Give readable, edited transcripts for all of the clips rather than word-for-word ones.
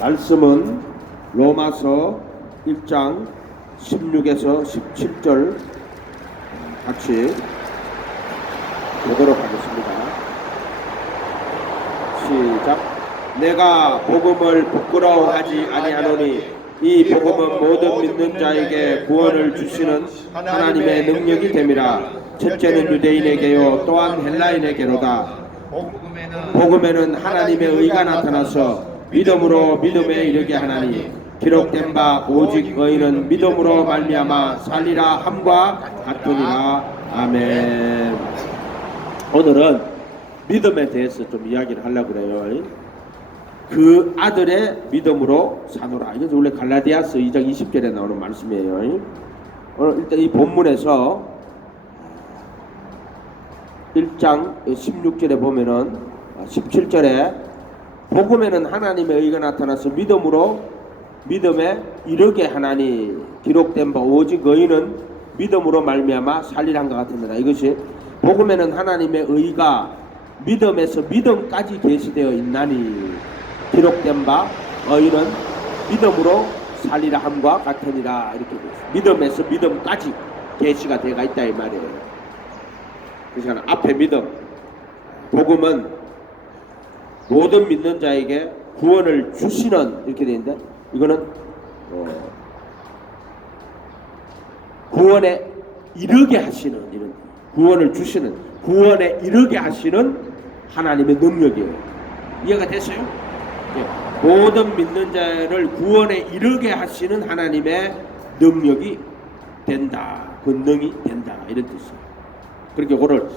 말씀은 로마서 1장 16에서 17절 같이 보도록 하겠습니다. 시작. 내가 복음을 부끄러워하지 아니하노니 이 복음은 모든 믿는 자에게 구원을 주시는 하나님의 능력이 됨이라. 첫째는 유대인에게요 또한 헬라인에게로다. 복음에는 하나님의 의가 나타나서 믿음으로 믿음에 이르게 하나니 기록된 바 오직 의인은 믿음으로 말미암아 살리라 함과 같으니라. 아멘. 오늘은 믿음에 대해서 좀 이야기를 하려고 그래요. 그 아들의 믿음으로 사노라. 이것은 원래 갈라디아서 2장 20절에 나오는 말씀이에요. 오늘 일단 이 본문에서 1장 16절에 보면은 17절에 복음에는 하나님의 의가 나타나서 믿음으로 믿음에 이르게 하나니 기록된 바 오직 의인은 믿음으로 말미암아 살리라 한것 같습니다. 이것이 복음에는 하나님의 의가 믿음에서 믿음까지 계시되어 있나니 기록된 바 의인은 믿음으로 살리라 함과 같으니라. 이렇게 믿음에서 믿음까지 계시가 되어 있다 이 말이에요. 그래서 앞에 믿음, 복음은 모든 믿는 자에게 구원을 주시는 이렇게 되어 있는데 이거는 구원에 이르게 하시는 이런 구원을 주시는 구원에 이르게 하시는 하나님의 능력이에요. 이해가 됐어요? 모든 믿는 자를 구원에 이르게 하시는 하나님의 능력이 된다. 권능이 된다. 이런 뜻이에요. 그렇게 그걸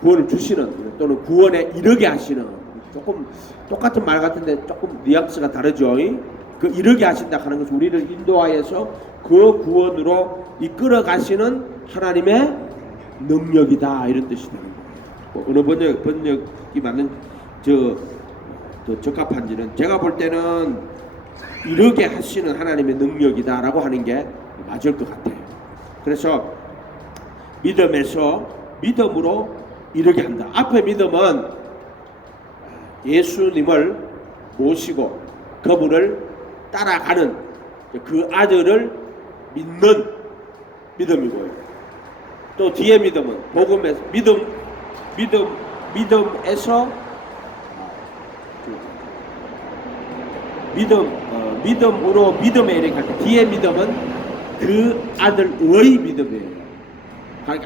구원을 주시는 또는 구원에 이르게 하시는 조금 똑같은 말 같은데 조금 뉘앙스가 다르죠. 그 이르게 하신다 하는 것은 우리를 인도하여서 그 구원으로 이끌어 가시는 하나님의 능력이다. 이런 뜻이 되는 거예요. 어느 번역이 맞는 더 적합한지는 제가 볼 때는 이르게 하시는 하나님의 능력이다라고 하는 게 맞을 것 같아요. 그래서 믿음에서 믿음으로 이르게 한다. 앞에 믿음은 예수님을 모시고 그분을 따라가는 그 아들을 믿는 믿음이고요. 또 뒤에 믿음은 복음에서 믿음에서 믿음으로 믿음에 이르게 할 때 뒤에 믿음은 그 아들의 믿음이에요.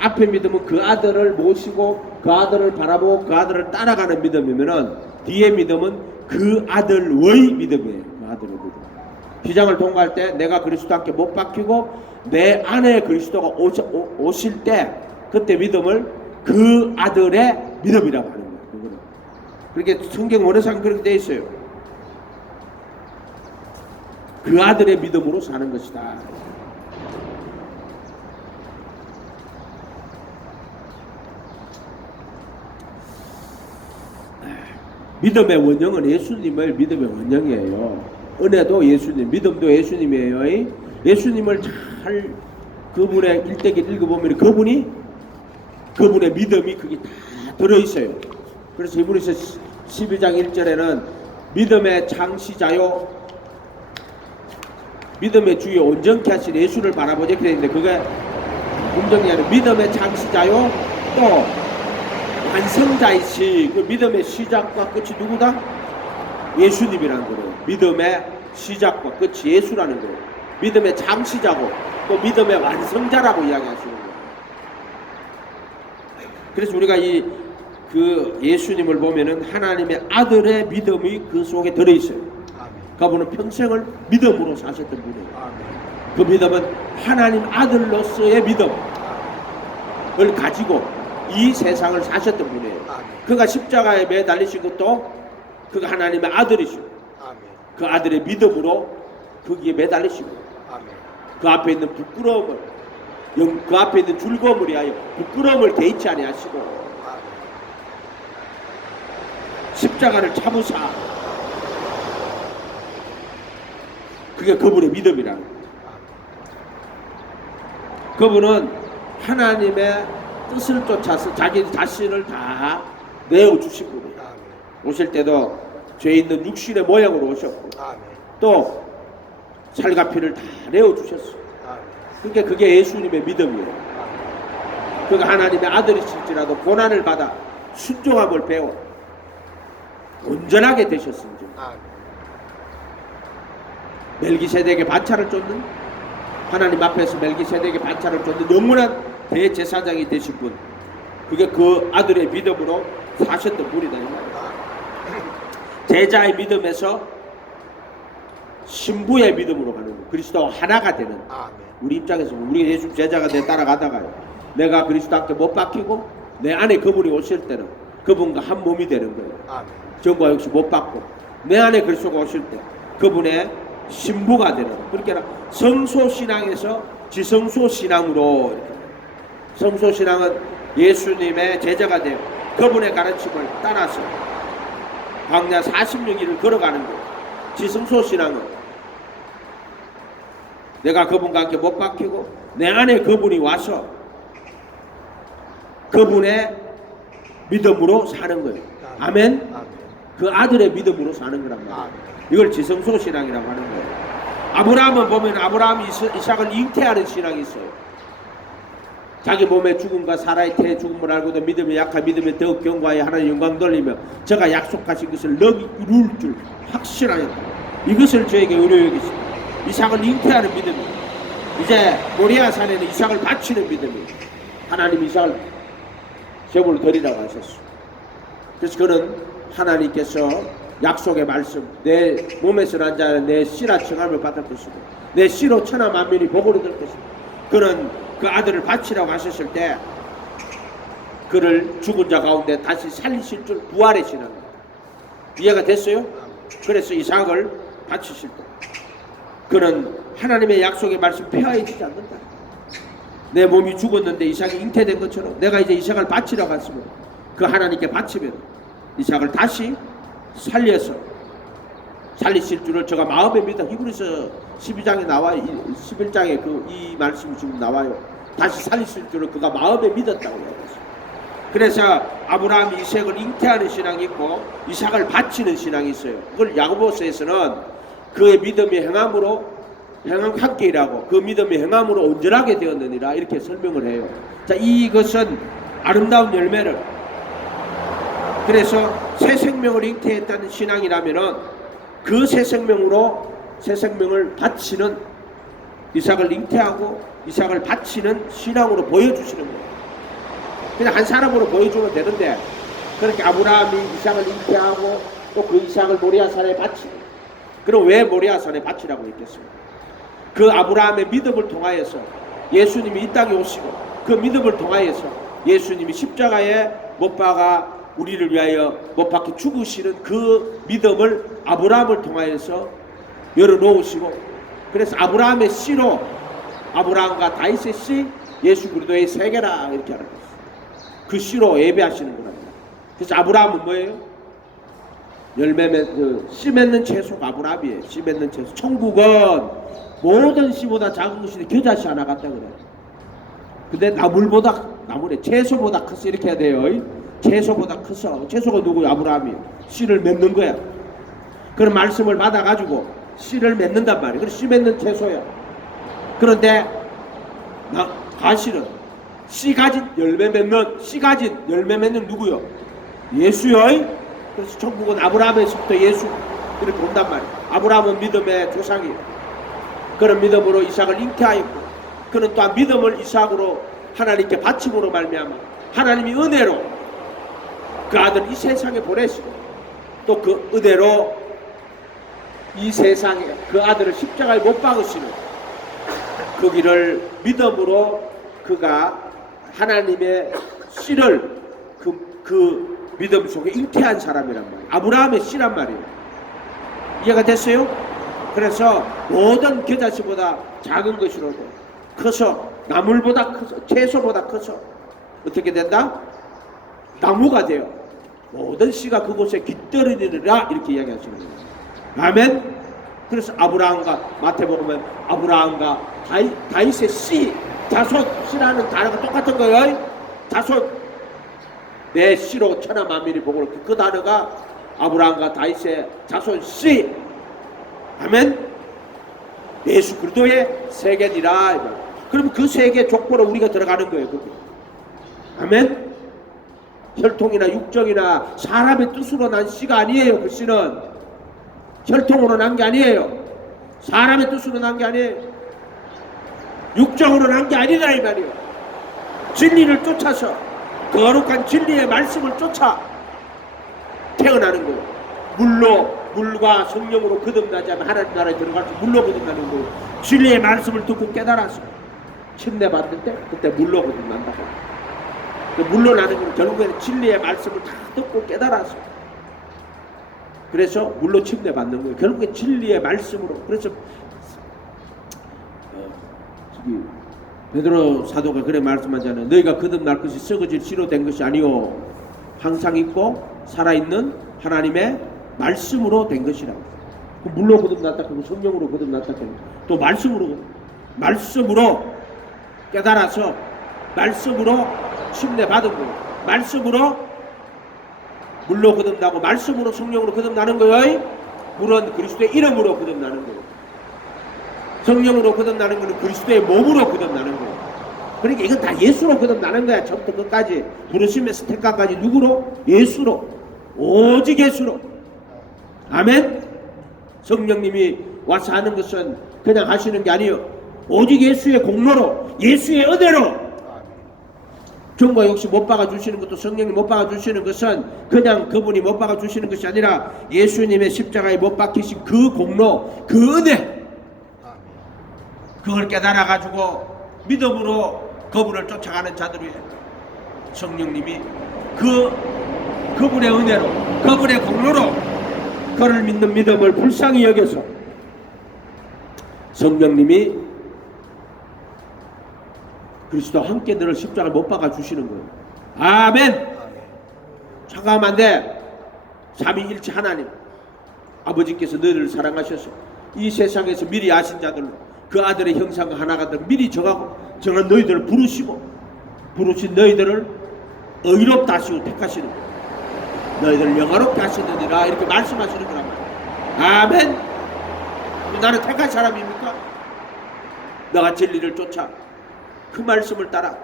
앞에 믿음은 그 아들을 모시고 그 아들을 바라보고 그 아들을 따라가는 믿음이면은 뒤에 믿음은 그 아들의 믿음이에요. 그 아들의 믿음. 비장을 통과할 때 내가 그리스도 함께 못 박히고 내 안에 그리스도가 오실 때 그때 믿음을 그 아들의 믿음이라고 하는 거예요. 그렇게 성경 원어상 그렇게 되어 있어요. 그 아들의 믿음으로 사는 것이다. 믿음의 원형은 예수님을 믿음의 원형이에요. 은혜도 예수님, 믿음도 예수님이에요. 예수님을 잘 그분의 일대기를 읽어보면 그분의 믿음이 그게 다 들어있어요. 그래서 히브리서 12장 1절에는 믿음의 창시자요 믿음의 주요 온전케 하신 예수를 바라보자 이렇게 되는데 그게 분명히 아니라 믿음의 창시자요 또 완성자이시 그 믿음의 시작과 끝이 누구다? 예수님이라는 거예요. 믿음의 시작과 끝이 예수라는 거예요. 믿음의 창시자고 또 믿음의 완성자라고 이야기하시는 거예요. 그래서 우리가 그 예수님을 보면은 하나님의 아들의 믿음이 그 속에 들어있어요. 그분은 평생을 믿음으로 사셨던 분이에요. 그 믿음은 하나님 아들로서의 믿음을 가지고 이 세상을 사셨던 분이에요. 그가 십자가에 매달리신 것도 그가 하나님의 아들이시고 그 아들의 믿음으로 거기에 매달리시고 그 앞에 있는 부끄러움을 그 앞에 있는 즐거움을 위하여 부끄러움을 개의치 아니하시고 십자가를 참으사 그게 그분의 믿음이라는 거예요. 그분은 하나님의 뜻을 쫓아서 자기 자신을 다 내어주신 분이에요. 오실 때도 죄 있는 육신의 모양으로 오셨고 또 살과 피를 다 내어주셨어요. 그러니까 그게 예수님의 믿음이에요. 그가 하나님의 아들이실지라도 고난을 받아 순종함을 배워 온전하게 되셨은지. 멜기세덱의 반차를 쫓는, 하나님 앞에서 멜기세덱의 반차를 쫓는 영원한 대제사장이 되신 분, 그게 그 아들의 믿음으로 사셨던 분이다 이 말이야. 제자의 믿음에서 신부의 믿음으로 가는 거, 그리스도와 하나가 되는. 우리 입장에서 우리가 예수 제자가 돼 따라가다가요, 내가 그리스도 함께 못 박히고 내 안에 그분이 오실 때는 그분과 한 몸이 되는 거예요. 전과 역시 못 받고 내 안에 그리스도가 오실 때 그분의 신부가 되는. 그러니까 성소신앙에서 지성소신앙으로 이렇게. 성소신앙은 예수님의 제자가 되어 그분의 가르침을 따라서 광야 40년길을 걸어가는 거예요. 지성소신앙은 내가 그분과 함께 못 박히고 내 안에 그분이 와서 그분의 믿음으로 사는 거예요. 아멘. 그 아들의 믿음으로 사는 거란 말이에요. 이걸 지성소신앙이라고 하는 거예요. 아브라함은 보면 아브라함이 이삭을 잉태하는 신앙이 있어요. 자기 몸의 죽음과 사라의 태의 죽음을 알고도 믿음이 약한 믿음에 더욱 견고하여 하나님 영광 돌리며 저가 약속하신 것을 이룰 줄 확신하였다. 이것을 저에게 의뢰 여기십니다. 이삭을 잉태하는 믿음이, 이제 모리아 산에는 이삭을 바치는 믿음이, 하나님 이삭을 제물로 드리라고 하셨어. 그래서 그는 하나님께서 약속의 말씀, 내 몸에서 난 자는 내 씨라 청함을 받을 것이고 내 씨로 천하 만민이 복을 얻을 것이고, 그는 그 아들을 바치라고 하셨을 때 그를 죽은 자 가운데 다시 살리실 줄 부활의 신앙입니다. 이해가 됐어요? 그래서 이삭을 바치실 때 그는 하나님의 약속의 말씀 폐하해지지 않는다. 내 몸이 죽었는데 이삭이 잉태된 것처럼 내가 이제 이삭을 바치라고 했으면 그 하나님께 바치면 이삭을 다시 살려서 살리실 줄을 제가 마음에 믿어. 히브리서 12장에 나와요. 11장에 이 말씀이 지금 나와요. 다시 살리실 줄을 그가 마음에 믿었다고 얘기했어요. 그래서 아브라함이 이삭을 잉태하는 신앙이 있고 이삭을 바치는 신앙이 있어요. 그걸 야고보서에서는 그의 믿음이 행함으로 함께 일하고 그 믿음이 행함으로 온전하게 되었느니라 이렇게 설명을 해요. 자, 이것은 아름다운 열매를, 그래서 새 생명을 잉태했다는 신앙이라면은 그 새 생명으로 새 생명을 바치는, 이삭을 잉태하고 이삭을 바치는 신앙으로 보여주시는 거예요. 그냥 한 사람으로 보여주면 되는데 그렇게 아브라함이 이삭을 잉태하고 또 그 이삭을 모리아산에 바치는. 그럼 왜 모리아산에 바치라고 했겠습니까? 그 아브라함의 믿음을 통하여서 예수님이 이 땅에 오시고 그 믿음을 통하여서 예수님이 십자가에 못 박아 우리를 위하여 못 박혀 죽으시는 그 믿음을 아브라함을 통하여서 열어놓으시고, 그래서 아브라함의 씨로 아브라함과 다윗의 씨 예수 그리스도의 세계라 이렇게 하는 거예요. 그 씨로 예배하시는 겁니다. 그래서 아브라함은 뭐예요? 씨 맺는 채소가 아브라함이에요. 씨 맺는 채소. 천국은 모든 씨보다 작은 것인데 겨자씨 하나 같다 그래요. 근데 나물에 채소보다 커서 이렇게 해야 돼요. 채소보다 커서, 채소가 누구야? 아브라함이에요. 씨를 맺는 거야. 그런 말씀을 받아가지고 씨를 맺는단 말이에요. 그래서 씨 맺는 채소야. 그런데 가시는 씨 가진 열매 맺는 누구요? 예수요. 그래서 천국은 아브라함에서부터 예수 이렇게 본단 말이에요. 아브라함은 믿음의 조상이에요. 그런 믿음으로 이삭을 잉태하였고, 그는 또한 믿음을 이삭으로 하나님께 바침으로 말미암아 하나님이 은혜로 그 아들 이 세상에 보내시고 또 그 은혜로 이 세상에 그 아들을 십자가에 못 박으시는 그 길을 믿음으로 그가 하나님의 씨를 그 믿음 속에 잉태한 사람이란 말이에요. 아브라함의 씨란 말이에요. 이해가 됐어요? 그래서 모든 겨자씨보다 작은 것이로도 커서 나물보다 커서 채소보다 커서 어떻게 된다? 나무가 되어 모든 씨가 그곳에 깃들으리라 이렇게 이야기하시는 거예요. 아멘. 그래서 아브라함과 마태복음은 아브라함과 다윗의 씨, 자손, 씨라는 단어가 똑같은 거예요. 자손, 내 씨로 천하 만민이 복을 얻을 그 단어가 아브라함과 다윗의 자손 씨. 아멘. 예수 그리스도의 세계니라. 그럼 그 세계 족보로 우리가 들어가는 거예요. 그게. 아멘. 혈통이나 육정이나 사람의 뜻으로 난 씨가 아니에요. 그 씨는 혈통으로 난 게 아니에요. 사람의 뜻으로 난 게 아니에요. 육정으로 난 게 아니다 이 말이에요. 진리를 쫓아서 거룩한 진리의 말씀을 쫓아 태어나는 거예요. 물과 성령으로 거듭나자면 하나님 나라에 들어갈 수 물로 거듭나는 거예요. 진리의 말씀을 듣고 깨달아서 침례받을 때 그때 물로 거듭난다고. 물로 나는 건 결국에는 진리의 말씀을 다 듣고 깨달아서 그래서 물로 침례받는 거예요. 결국에 진리의 말씀으로. 그래서 베드로 사도가 그래 말씀하잖아요. 너희가 거듭날 것이 썩어질 씨로 된 것이 아니요 항상 있고 살아있는 하나님의 말씀으로 된 것이라고. 물로 거듭났다 그러고 성령으로 거듭났다 그러고 또 말씀으로 깨달아서 말씀으로 침례받은 거예요. 말씀으로 물로 거듭나고 말씀으로 성령으로 거듭나는 거예요. 물은 그리스도의 이름으로 거듭나는 거예요. 성령으로 거듭나는 것은 그리스도의 몸으로 거듭나는 거예요. 그러니까 이건 다 예수로 거듭나는 거야. 처음부터 끝까지 부르심에서 택까지 누구로? 예수로. 오직 예수로. 아멘. 성령님이 와서 하는 것은 그냥 하시는 게 아니에요. 오직 예수의 공로로, 예수의 은혜로. 종과 역시 못 박아주시는 것도 성령님 못 박아주시는 것은 그냥 그분이 못 박아주시는 것이 아니라 예수님의 십자가에 못 박히신 그 공로, 그 은혜. 그걸 깨달아가지고 믿음으로 그분을 쫓아가는 자들 위해 성령님이 그분의 은혜로, 그분의 공로로 그를 믿는 믿음을 불쌍히 여겨서 성령님이 그리스도와 함께 너를 십자가를 못 박아 주시는 거예요. 아멘. 잠깐만 안 돼. 삼위일체 하나님 아버지께서 너희를 사랑하셔서 이 세상에서 미리 아신 자들로 그 아들의 형상과 하나가 되 미리 정한 너희들을 부르신 너희들을 의롭다 하시고 택하시는 거예요. 너희들을 영화롭게 하시느니라 이렇게 말씀하시는 거란 말이에요. 아멘. 나는 택한 사람입니까? 너가 진리를 쫓아 그 말씀을 따라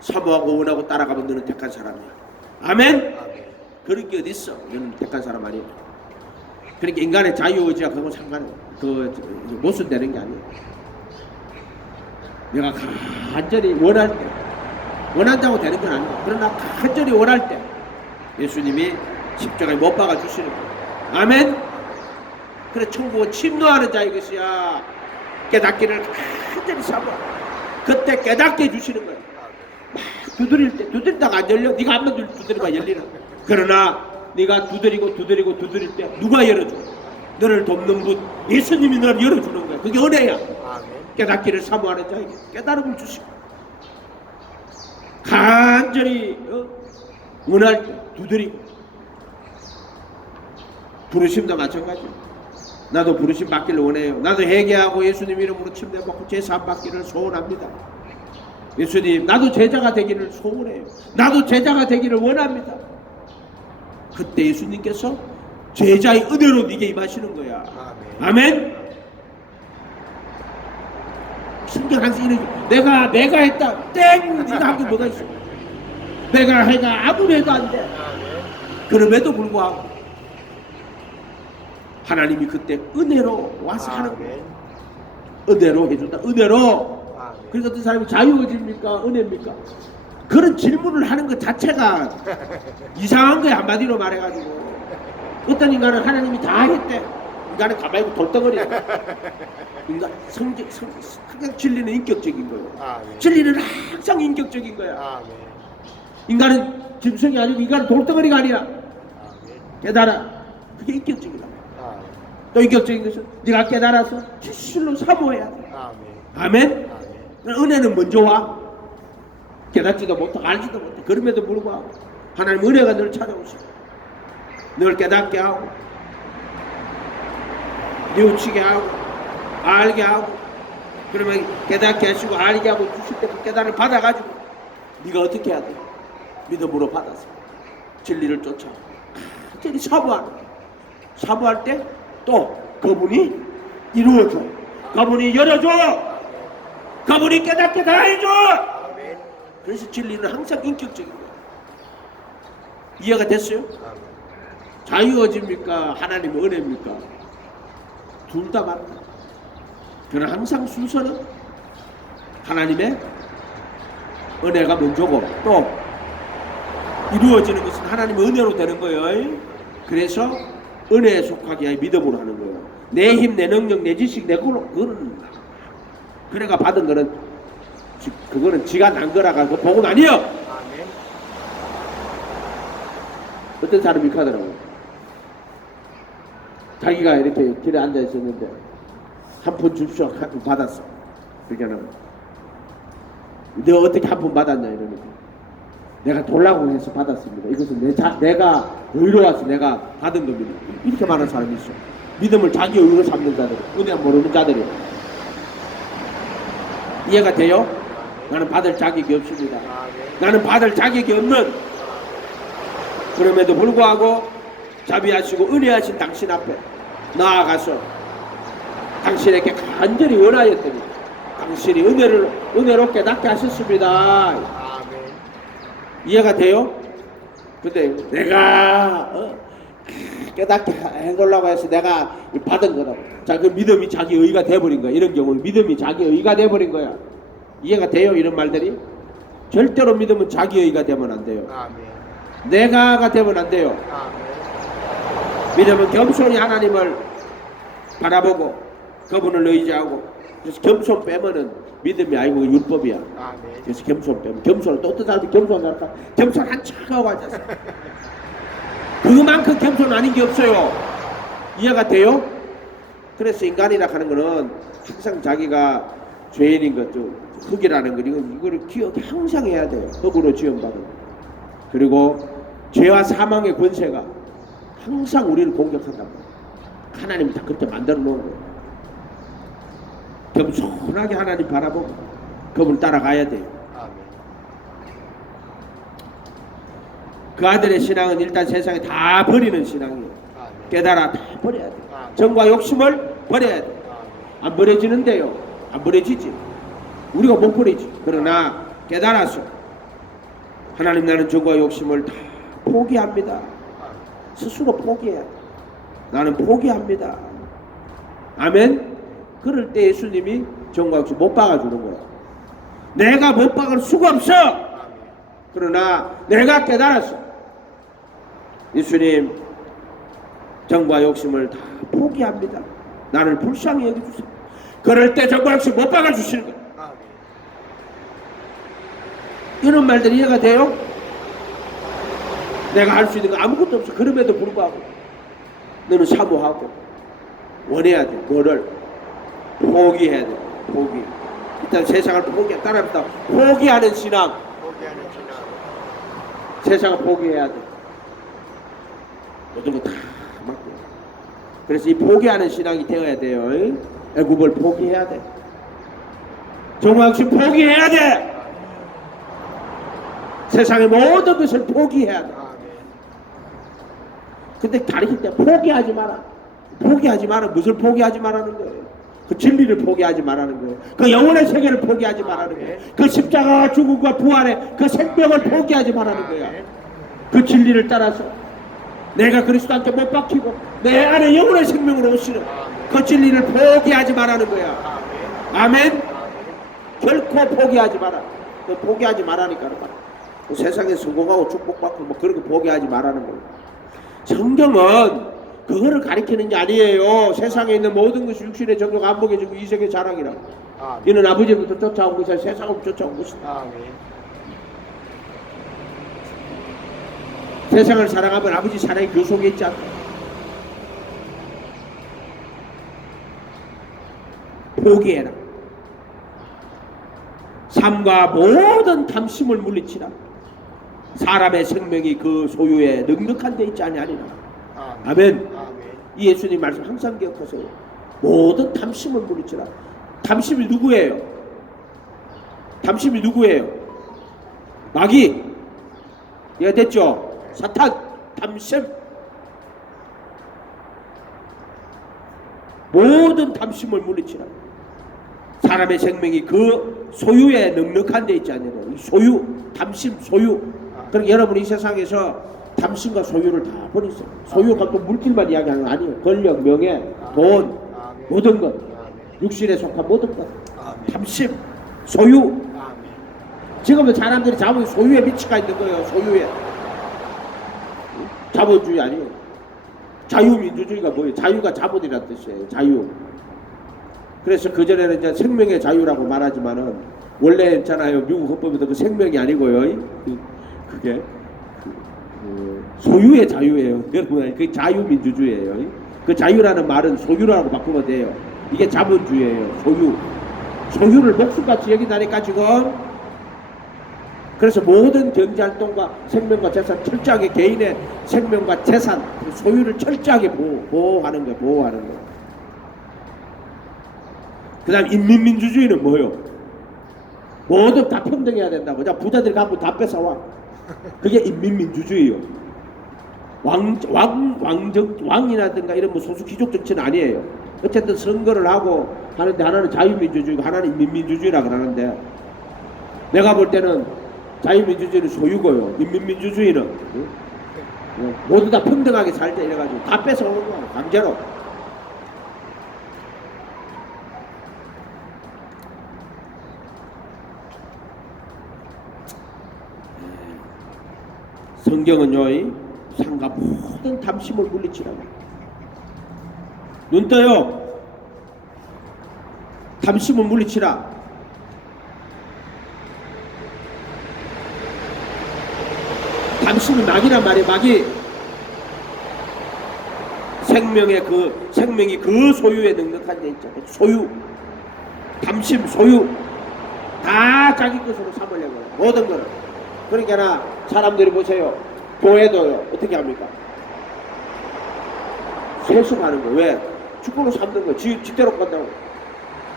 사모하고 원하고 따라가면 너는 택한 사람이야. 아멘. 그런 게 어디 있어? 너는 택한 사람 아니야. 그러니까 인간의 자유의지가 그거 상관해. 모순되는 게 아니야. 내가 간절히 원할 때 원한다고 되는 건 아니야. 그러나 간절히 원할 때 예수님이 십자가에 못 박아 주시는 거야. 아멘. 그래 천국은 침노하는 자의 것이야. 깨닫기를 간절히 사모하. 그때 깨닫게 해주시는 거야. 막 두드릴 때 두드리다가 안 열려. 네가 한번 두드리면 열리나. 그러나 네가 두드릴 때 누가 열어줘? 너를 돕는 분 예수님이 너를 열어주는 거야. 그게 은혜야. 깨닫기를 사모하는 자에게 깨달음을 주시고 간절히 원할 때 두드리고 부르심도 마찬가지야. 나도 부르심 받기를 원해요. 나도 회개하고 예수님 이름으로 침례받고 제사함 받기를 소원합니다. 예수님 나도 제자가 되기를 소원해요. 나도 제자가 되기를 원합니다. 그때 예수님께서 제자의 은혜로 네게 임하시는 거야. 아멘. 신경 항상 이러지. 내가 했다. 땡. 네가 한 게 뭐가 있어. 내가 해가 아무리 해도 안 돼. 그럼에도 불구하고 하나님이 그때 은혜로 와서 하는 거예요. 은혜로 해준다. 은혜로. 그러니까 어떤 사람이 자유의지입니까? 은혜입니까? 그런 질문을 하는 것 자체가 이상한 거야. 한마디로 말해가지고. 어떤 인간은 하나님이 다 했대. 인간은 가만히 돌덩어리야. 인간 항상 진리는 인격적인 거예요. 진리는 항상 인격적인 거야. 인간은 짐승이 아니고 인간은 돌덩어리가 아니야. 깨달아. 그게 인격적이다. 또 인격적인 것은 네가 깨달아서 진실로 사모해야 돼. 아멘. 은혜는 먼저 와. 깨닫지도 못하고 알지도 못해. 그럼에도 불구하고 하나님 은혜가 늘 찾아오시고 늘 깨닫게 하고 뉘우치게 하고 알게 하고 그러면 깨닫게 하시고 알게 하고 주실 때 그 깨달음을 받아가지고 네가 어떻게 해야 돼? 믿음으로 받아서 진리를 쫓아 완전히 사모할 때 또 그분이 이루어줘. 그분이 열어줘. 그분이 깨닫게 다 해줘. 그래서 진리는 항상 인격적인 거예요. 이해가 됐어요? 자유어집니까? 하나님의 은혜입니까? 둘 다 맞다. 그러나 항상 순서는 하나님의 은혜가 먼저고 또 이루어지는 것은 하나님의 은혜로 되는 거예요. 그래서 은혜에 속하기 위해 믿음으로 하는 거예요. 내 힘, 내 능력, 내 지식, 내 걸로 그거는 그래가 받은 거는 그거는 지가 난 거라가 그 복은 아니요. 어떤 사람이 이렇게 하더라고요. 자기가 이렇게 길에 앉아 있었는데 한 푼 줍쇼 한 푼 받았어. 그렇게 하면 너 어떻게 한 푼 받았냐 이러니까 내가 돌라고 해서 받았습니다. 이것은 내가 의로워서 내가 받은 겁니다. 이렇게 말하는 사람이 있어. 믿음을 자기 의로 삼는 자들, 은혜 모르는 자들이. 이해가 돼요? 나는 받을 자격이 없습니다. 나는 받을 자격이 없는, 그럼에도 불구하고 자비하시고 은혜하신 당신 앞에 나아가서 당신에게 간절히 원하였더니 당신이 은혜로 깨닫게 하셨습니다. 이해가 돼요? 근데 내가 깨닫게 해보려고 해서 내가 받은 거다. 자, 그 믿음이 자기 의가 돼버린 거야. 이런 경우는 믿음이 자기 의가 돼버린 거야. 이해가 돼요? 이런 말들이? 절대로 믿음은 자기 의가 되면 안 돼요. 내가가 되면 안 돼요. 믿음은 겸손히 하나님을 바라보고 그분을 의지하고, 그래서 겸손 빼면은 믿음이 아니고 율법이야. 그래서 겸손 빼면, 겸손을 또 어떤 사람이 겸손할까? 겸손 한참 하고 앉았어. 그만큼 겸손 아닌 게 없어요. 이해가 돼요? 그래서 인간이라 하는 거는 항상 자기가 죄인인 것도 흙이라는 거, 이거를 기억 항상 해야 돼요. 흙으로 지음받은. 그리고 죄와 사망의 권세가 항상 우리를 공격한단 말이에요. 하나님이 다 그렇게 만들어 놓은 거예요. 겸손하게 하나님 바라보고 그분을 따라가야 돼요. 그 아들의 신앙은 일단 세상에 다 버리는 신앙이에요. 깨달아 다 버려야 돼요. 정과 욕심을 버려야 돼요. 안 버려지는데요. 안 버려지지. 우리가 못 버리지. 그러나 깨달아서 하나님, 나는 정과 욕심을 다 포기합니다. 스스로 포기해야 돼. 나는 포기합니다. 아멘. 그럴 때 예수님이 정과 욕심 못 박아주는 거야. 내가 못 박을 수가 없어. 그러나 내가 깨달았어. 예수님, 정과 욕심을 다 포기합니다. 나를 불쌍히 여겨주세요. 그럴 때 정과 욕심 못 박아주시는 거야. 이런 말들 이해가 돼요? 내가 할 수 있는 거 아무것도 없어. 그럼에도 불구하고 너는 사모하고 원해야 돼. 뭐를? 포기해야 돼. 포기. 일단 세상을 따라합니다. 포기하는 신앙. 세상을 포기해야 돼. 모든 거 다 맞고. 그래서 이 포기하는 신앙이 되어야 돼요. 애굽을 포기해야 돼. 정확히 포기해야 돼. 세상의 모든 것을 포기해야 돼. 근데 가르칠 때 포기하지 마라. 포기하지 마라. 무엇을 포기하지 말라는 거예요? 그 진리를 포기하지 말라는 거예요. 그 영혼의 세계를 포기하지 말라는 거예요. 그 십자가와 죽음과 부활의 그 생명을 포기하지 말라는 거야. 그 진리를 따라서 내가 그리스도한테 못 박히고 내 안에 영혼의 생명으로 오시는 그 진리를 포기하지 말라는 거야. 아멘. 결코 포기하지 마라. 포기하지 말라니까. 세상에 성공하고 축복받고 뭐 그런 거 포기하지 말라는 거예요. 성경은 그거를 가리키는 게 아니에요. 세상에 있는 모든 것이 육신의 정욕, 안목의 정욕, 이색의 자랑이라. 이는 아버지부터 쫓아온 것이 아니라 세상으로 쫓아온 것이다. 세상을 사랑하면 아버지 사랑이 그 속에 있지 않다. 포기해라. 삶과 모든 탐심을 물리치라. 사람의 생명이 그 소유에 넉넉한 데 있지 아니하리라. 아멘. 이 예수님 말씀 항상 기억하세요. 모든 탐심을 물리치라. 탐심이 누구예요? 탐심이 누구예요? 마귀. 이해됐죠? 사탄. 탐심. 모든 탐심을 물리치라. 사람의 생명이 그 소유에 넉넉한 데 있지 않냐고. 소유, 탐심, 소유. 그러니까 여러분 이 세상에서 탐심과 소유를 다 버리세요. 소유가 또 물질만 이야기하는 거 아니에요. 권력, 명예, 돈, 모든 것, 육신에 속한 모든 것, 탐심, 소유. 지금은 사람들이 소유에 미치가 있는 거예요. 소유에. 자본주의 아니에요. 자유민주주의가 뭐예요? 자유가 자본이라는 뜻이에요. 자유. 그래서 그전에는 이제 생명의 자유라고 말하지만은 원래 있잖아요. 미국 헌법에도 그 생명이 아니고요. 그게 소유의 자유예요. 여러분, 그 자유민주주의예요. 그 자유라는 말은 소유라고 바꾸면 돼요. 이게 자본주의예요. 소유. 소유를 목숨같이 여긴다니까 지금. 그래서 모든 경제활동과 생명과 재산 철저하게 개인의 생명과 재산, 소유를 철저하게 보호하는 거예요. 보호하는 거예요. 그 다음 인민민주주의는 뭐예요? 모두 다 평등해야 된다고. 자, 부자들이 갖고 다 뺏어와. 그게 인민민주주의예요. 왕이라든가 이런 뭐 소수 귀족 정치는 아니에요. 어쨌든 선거를 하고 하는데 하나는 자유민주주의고 하나는 인민민주주의라 그러는데 내가 볼 때는 자유민주주의는 소유고요. 인민민주주의는 모두 다 평등하게 살자 이래가지고 다 뺏어오는 거예요. 강제로. 성경은요, 상가 모든 탐심을 물리치라고. 눈 떠요. 탐심을 물리치라. 탐심이 마귀란 말이에요. 마귀. 생명이 그 소유에 넉넉한 데 있잖아요. 소유. 탐심, 소유. 다 자기 것으로 삼으려고 해요. 모든 거를. 그러니까 사람들이 보세요. 교회도요. 어떻게 합니까? 세습하는 거. 왜? 축구로 삼는 거. 지대로 간다고.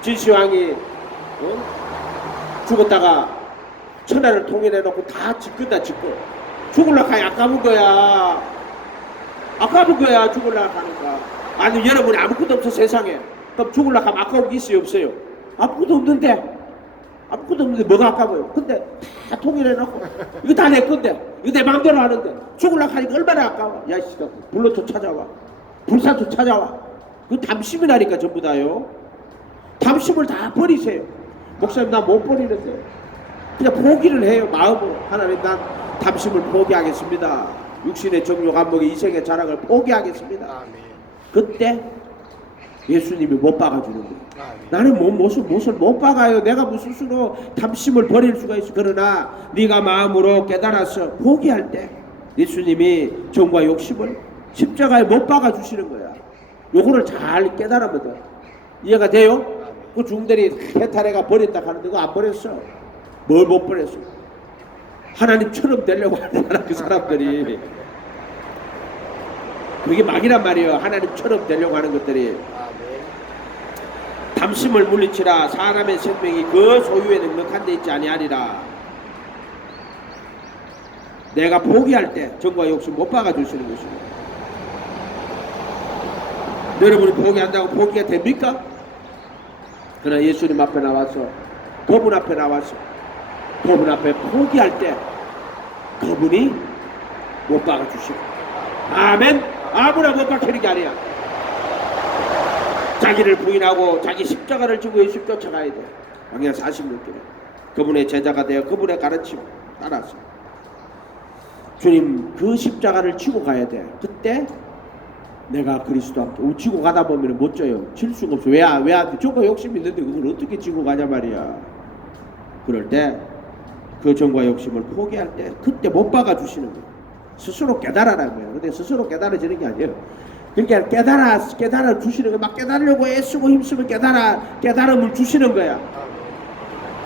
진시황이 죽었다가 천하를 통일해놓고 다 짓근다 짓고. 죽을라 하니 아까운 거야. 아까운 거야. 죽을라 하니까. 아니 여러분이 아무것도 없어 세상에. 그럼 죽을라 하면 아까운 게 있어요 없어요? 아무것도 없는데. 아무것도 없는데 뭐가 아까워요. 근데 다 통일해놓고 이거 다 내 건데 이거 내 마음대로 하는데 죽으려고 하니까 얼마나 아까워. 야 씨가 불로초 찾아와. 불사초 찾아와. 그 탐심이라니까 전부 다요. 탐심을 다 버리세요. 목사님 나 못 버리는데 그냥 포기를 해요. 마음으로. 하나님 난 탐심을 포기하겠습니다. 육신의 정욕 안목의 이생의 자랑을 포기하겠습니다. 그때 예수님이 못 박아주는 거예요. 나는 못을 못 박아요. 내가 무슨 수로 탐심을 버릴 수가 있어. 그러나 네가 마음으로 깨달아서 포기할 때 예수님이 정과 욕심을 십자가에 못 박아주시는 거야. 요거를 잘 깨달으면 돼. 이해가 돼요? 그 중들이 해탈해가 버렸다 하는데 그거 안 버렸어. 뭘 못 버렸어? 하나님처럼 되려고 하는 그 사람들이. 그게 막이란 말이에요. 하나님처럼 되려고 하는 것들이. 탐심을 물리치라. 사람의 생명이 그 소유에 넉넉한 데 있지 아니하리라. 내가 포기할 때 정과 욕심 못 박아주시는 것입니다. 여러분이 포기한다고 포기가 됩니까? 그러나 예수님 앞에 나와서 그분 앞에 나와서 그분 앞에 포기할 때 그분이 못 박아주시고. 아멘. 아무나 못 박히는 게 아니야. 자기를 부인하고 자기 십자가를 지고 예수 쫓아가야 돼. 광야 46년 그분의 제자가 되어 그분의 가르침 따라서 주님 그 십자가를 지고 가야 돼. 그때 내가 그리스도한테 지고 가다 보면 못 져요. 질 수가 없어. 왜 안 돼? 저거 욕심 있는데 그걸 어떻게 지고 가냐 말이야. 그럴 때 그 정과 욕심을 포기할 때 그때 못 박아주시는 거예요. 스스로 깨달아라는 거예요. 근데 스스로 깨달아지는 게 아니에요. 그러니까 깨달아 주시는 거야. 막 깨달으려고 애쓰고 힘쓰면 깨달음을 주시는 거야.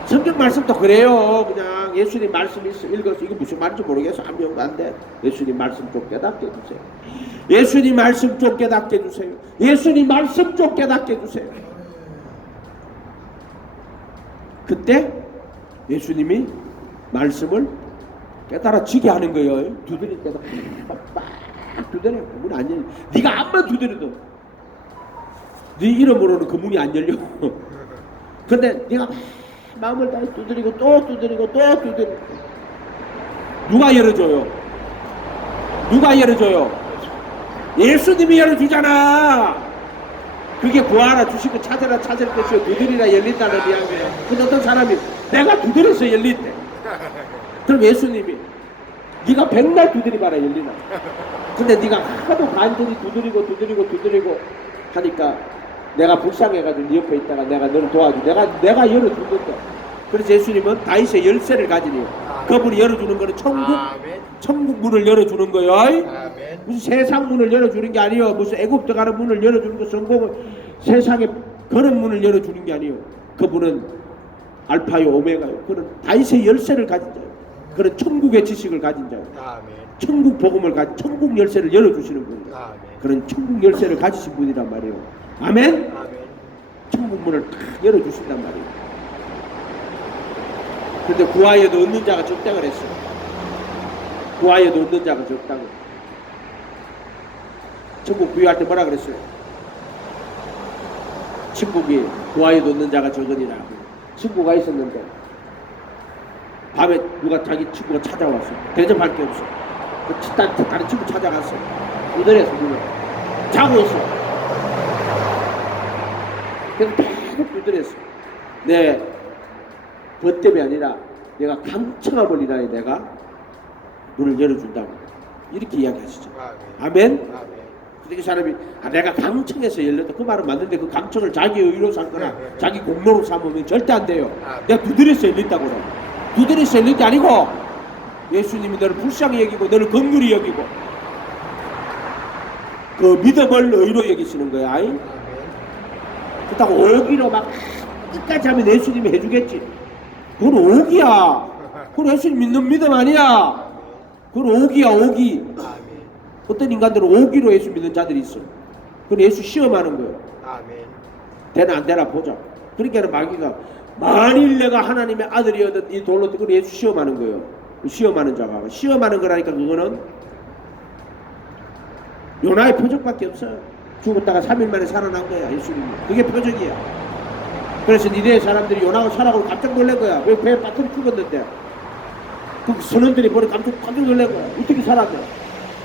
성경 말씀도 그래요. 그냥 예수님 말씀 읽어서 이게 무슨 말인지 모르겠어. 아무 안 돼. 예수님 말씀 좀 깨닫게 해주세요. 예수님 말씀 좀 깨닫게 해주세요. 예수님 말씀 좀 깨닫게 해주세요. 그때 예수님이 말씀을 깨달아지게 하는 거예요. 두드릴 때도 막 두드려. 그건 아니에요. 네가 암만 두드려도 네 이름으로는 그 문이 안 열려. 근데 네가 막 마음을 다해 두드리고 또 두드리고 또 두드리고 누가 열어줘요? 누가 열어줘요? 예수님이 열어주잖아. 그게 구하라 주시고 찾으라 찾을 것이요 두드리라 열린다는 이야기예요. 근데 어떤 사람이 내가 두드려서 열린대. 그럼 예수님이 네가 백날 두드리봐라 열리나. 근데 네가 하도 간절히 두드리고 하니까 내가 불쌍해가지고 네 옆에 있다가 내가 너를 도와줘. 내가 열어준 건데. 그래서 예수님은 다윗의 열쇠를 가지니 그분이 열어주는 거는 천국 문을 열어주는 거요. 무슨 세상 문을 열어주는 게 아니요. 무슨 애굽 가는 문을 열어주는 거 성공을 세상에 그런 문을 열어주는 게 아니요. 그분은 알파요 오메가요. 그는 다윗의 열쇠를 가진 자요. 그런 천국의 지식을 가진 자요. 천국 복음을 가진 천국 열쇠를 열어주시는 분이에요. 그런 천국 열쇠를 가지신 분이란 말이에요. 아멘. 천국 문을 다 열어주신단 말이에요. 근데 구하여도 얻는 자가 적다 그랬어요. 구하여도 얻는 자가 적다고. 천국 부여할 때 뭐라 그랬어요? 천국이 구하여도 얻는 자가 적으니라. 친구가 있었는데 밤에 누가 자기 친구가 찾아왔어. 대접할 게 없어. 다른 친구 찾아갔어. 두드려서 누가 자고 있어. 그래서 계속 두드렸어. 그것 때문이 아니라 내가 강청아 버리라에 내가 문을 열어준다고 이렇게 이야기하시죠. 아멘. 그렇게 사람이 내가 강청해서 열렸다 그 말은 맞는데 그 강청을 자기 의로 삼거나 자기 공로로 삼으면 절대 안 돼요. 내가 두드려서 열렸다고 그래. 두드려서 열린 게 아니고 예수님이 너를 불쌍히 여기고 너를 긍휼히 여기고 그 믿음을 의로 여기시는 거야. 그렇다고 오기로 막 끝까지 하면 예수님이 해주겠지. 그건 오기야. 그건 예수님 믿는 믿음 아니야. 그건 오기야 오기. 어떤 인간들은 오기로 예수 믿는 자들이 있어. 그건 예수 시험하는 거예요. 되나 안 되나 보자. 그러니까 마귀가 만일 내가 하나님의 아들이어든 이 돌로 그걸 예수 시험하는 거예요. 시험하는 자가 시험하는 거라니까 그거는 요나의 표적밖에 없어요. 죽었다가 3일 만에 살아난 거야 예수님이. 그게 표적이야. 그래서 니네 사람들이 요나하고 살아가고 깜짝 놀란 거야. 왜 배에 빠뜨려 죽었는데 그 선원들이 보니 깜짝 놀란 거야. 어떻게 살았냐.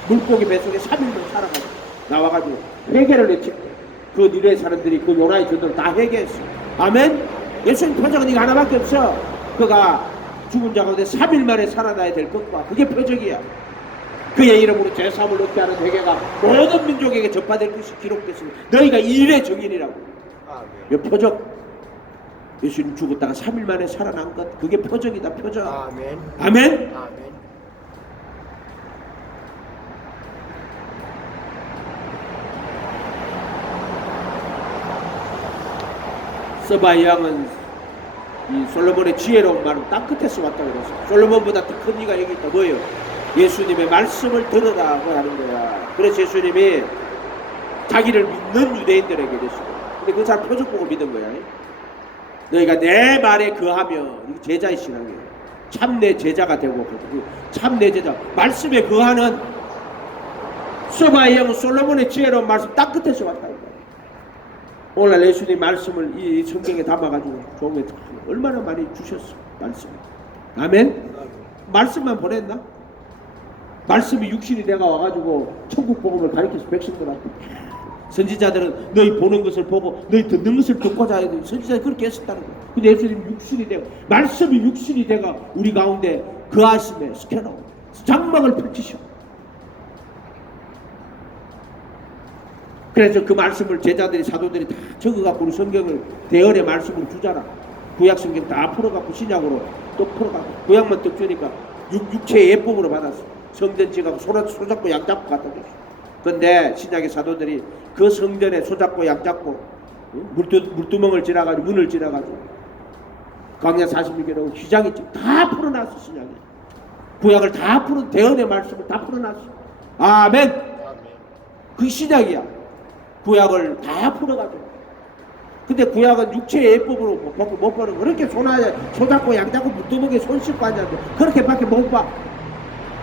물고기 뱃속에 3일만 살아가지고 나와가지고 회개를 했지. 그 니네 사람들이 그 요나의 전도를 다 회개했어. 아멘. 예수님 표적은 이거 하나밖에 없어. 그가 죽은 자 가운데 3일 만에 살아나야 될 것과 그게 표적이야. 그의 이름으로 죄사함을 얻게 하는 회개가 모든 민족에게 전파될 것이 기록됐으니 너희가 일의 증인이라고. 이 표적. 예수님 죽었다가 3일 만에 살아난 것 그게 표적이다. 표적. 아멘. 아멘. 서바이 양은 이 솔로몬의 지혜로운 말은 땅 끝에서 왔다고 그랬어요. 솔로몬보다 더 큰 이가 여기 있다. 뭐예요? 예수님의 말씀을 들으라고 하는 거야. 그래서 예수님이 자기를 믿는 유대인들에게 이랬어요. 근데 그 사람 표적 보고 믿은 거야. 너희가 내 말에 거하면 이게 제자의 신앙이에요. 참내 제자가 되고 참내 제자 말씀에 거하는 서바의 영은 솔로몬의 지혜로운 말씀 땅 끝에서 왔다. 오늘 예수님 말씀을 이 성경에 담아가지고 종에 얼마나 많이 주셨어. 말씀. 아멘. 말씀만 보냈나? 말씀이 육신이 돼가 와가지고 천국 복음을 가르쳐서 백성들한테 선지자들은 너희 보는 것을 보고 너희 듣는 것을 듣고자 해야 돼. 선지자들이 그렇게 했었다는 거예요. 근데 예수님 육신이 되고 말씀이 육신이 돼가 우리 가운데 그 아심에 스켜나고 장막을 펼치셔. 그래서 그 말씀을 제자들이 사도들이 다 적어갖고 우리 성경을 대열의 말씀으로 주잖아. 구약 성경 다 풀어갖고 신약으로 또 풀어갖고 구약만 딱 주니까 육체의 예법으로 받았어. 성전 지가고 손잡고 양 잡고 갖다 줬어. 근데 신약의 사도들이 그 성전에 손잡고 양 잡고 물두멍을 지나가지고 문을 지나가지고 광야 46개라고 휘장이 다 풀어놨어. 신약에 구약을 다 풀은 대언의 말씀을 다 풀어놨어. 아멘. 그 신약이야. 구약을 다 풀어가지고. 근데 구약은 육체의 예법으로 못 보는 거. 그렇게 손잡고 양 잡고 물두멍에 손 씻고 앉았는데 그렇게밖에 못 봐.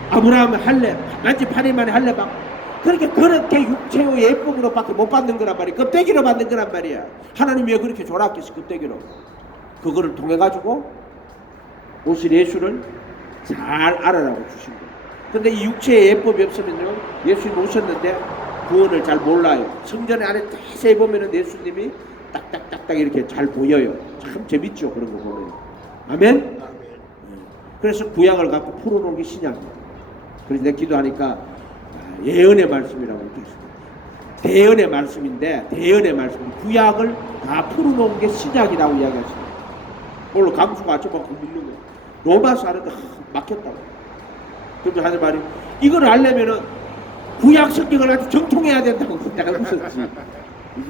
아브라함은 할례, 난지 8일 만에 할례 받고 그렇게 육체의 예쁨으로밖에 못 받는 거란 말이야. 껍데기로 받는 거란 말이야. 하나님이 왜 그렇게 졸았겠어, 껍데기로. 그거를 통해 가지고 오실 예수를 잘 알아라고 주신 거예요. 근데 이 육체의 예법이 없으면요, 예수님 오셨는데 구원을 잘 몰라요. 성전 안에 자세히 보면은 예수님이 딱딱딱딱 이렇게 잘 보여요. 참 재밌죠, 그런 거 보면. 아멘? 그래서 구약을 갖고 풀어놓은 게 신약이에요. 그래서 내가 기도하니까 예언의 말씀이라고 이렇게 했어요. 대언의 말씀인데, 대언의 말씀, 구약을 다 풀어놓은 게 신약이라고 이야기했어요. 물론 감수가 저막 묻는 거예요. 로마서 하는데 막혔다고. 그런데 하는 말이, 이걸 알려면은 구약 성경을 아주 정통해야 된다고 내가 웃었지.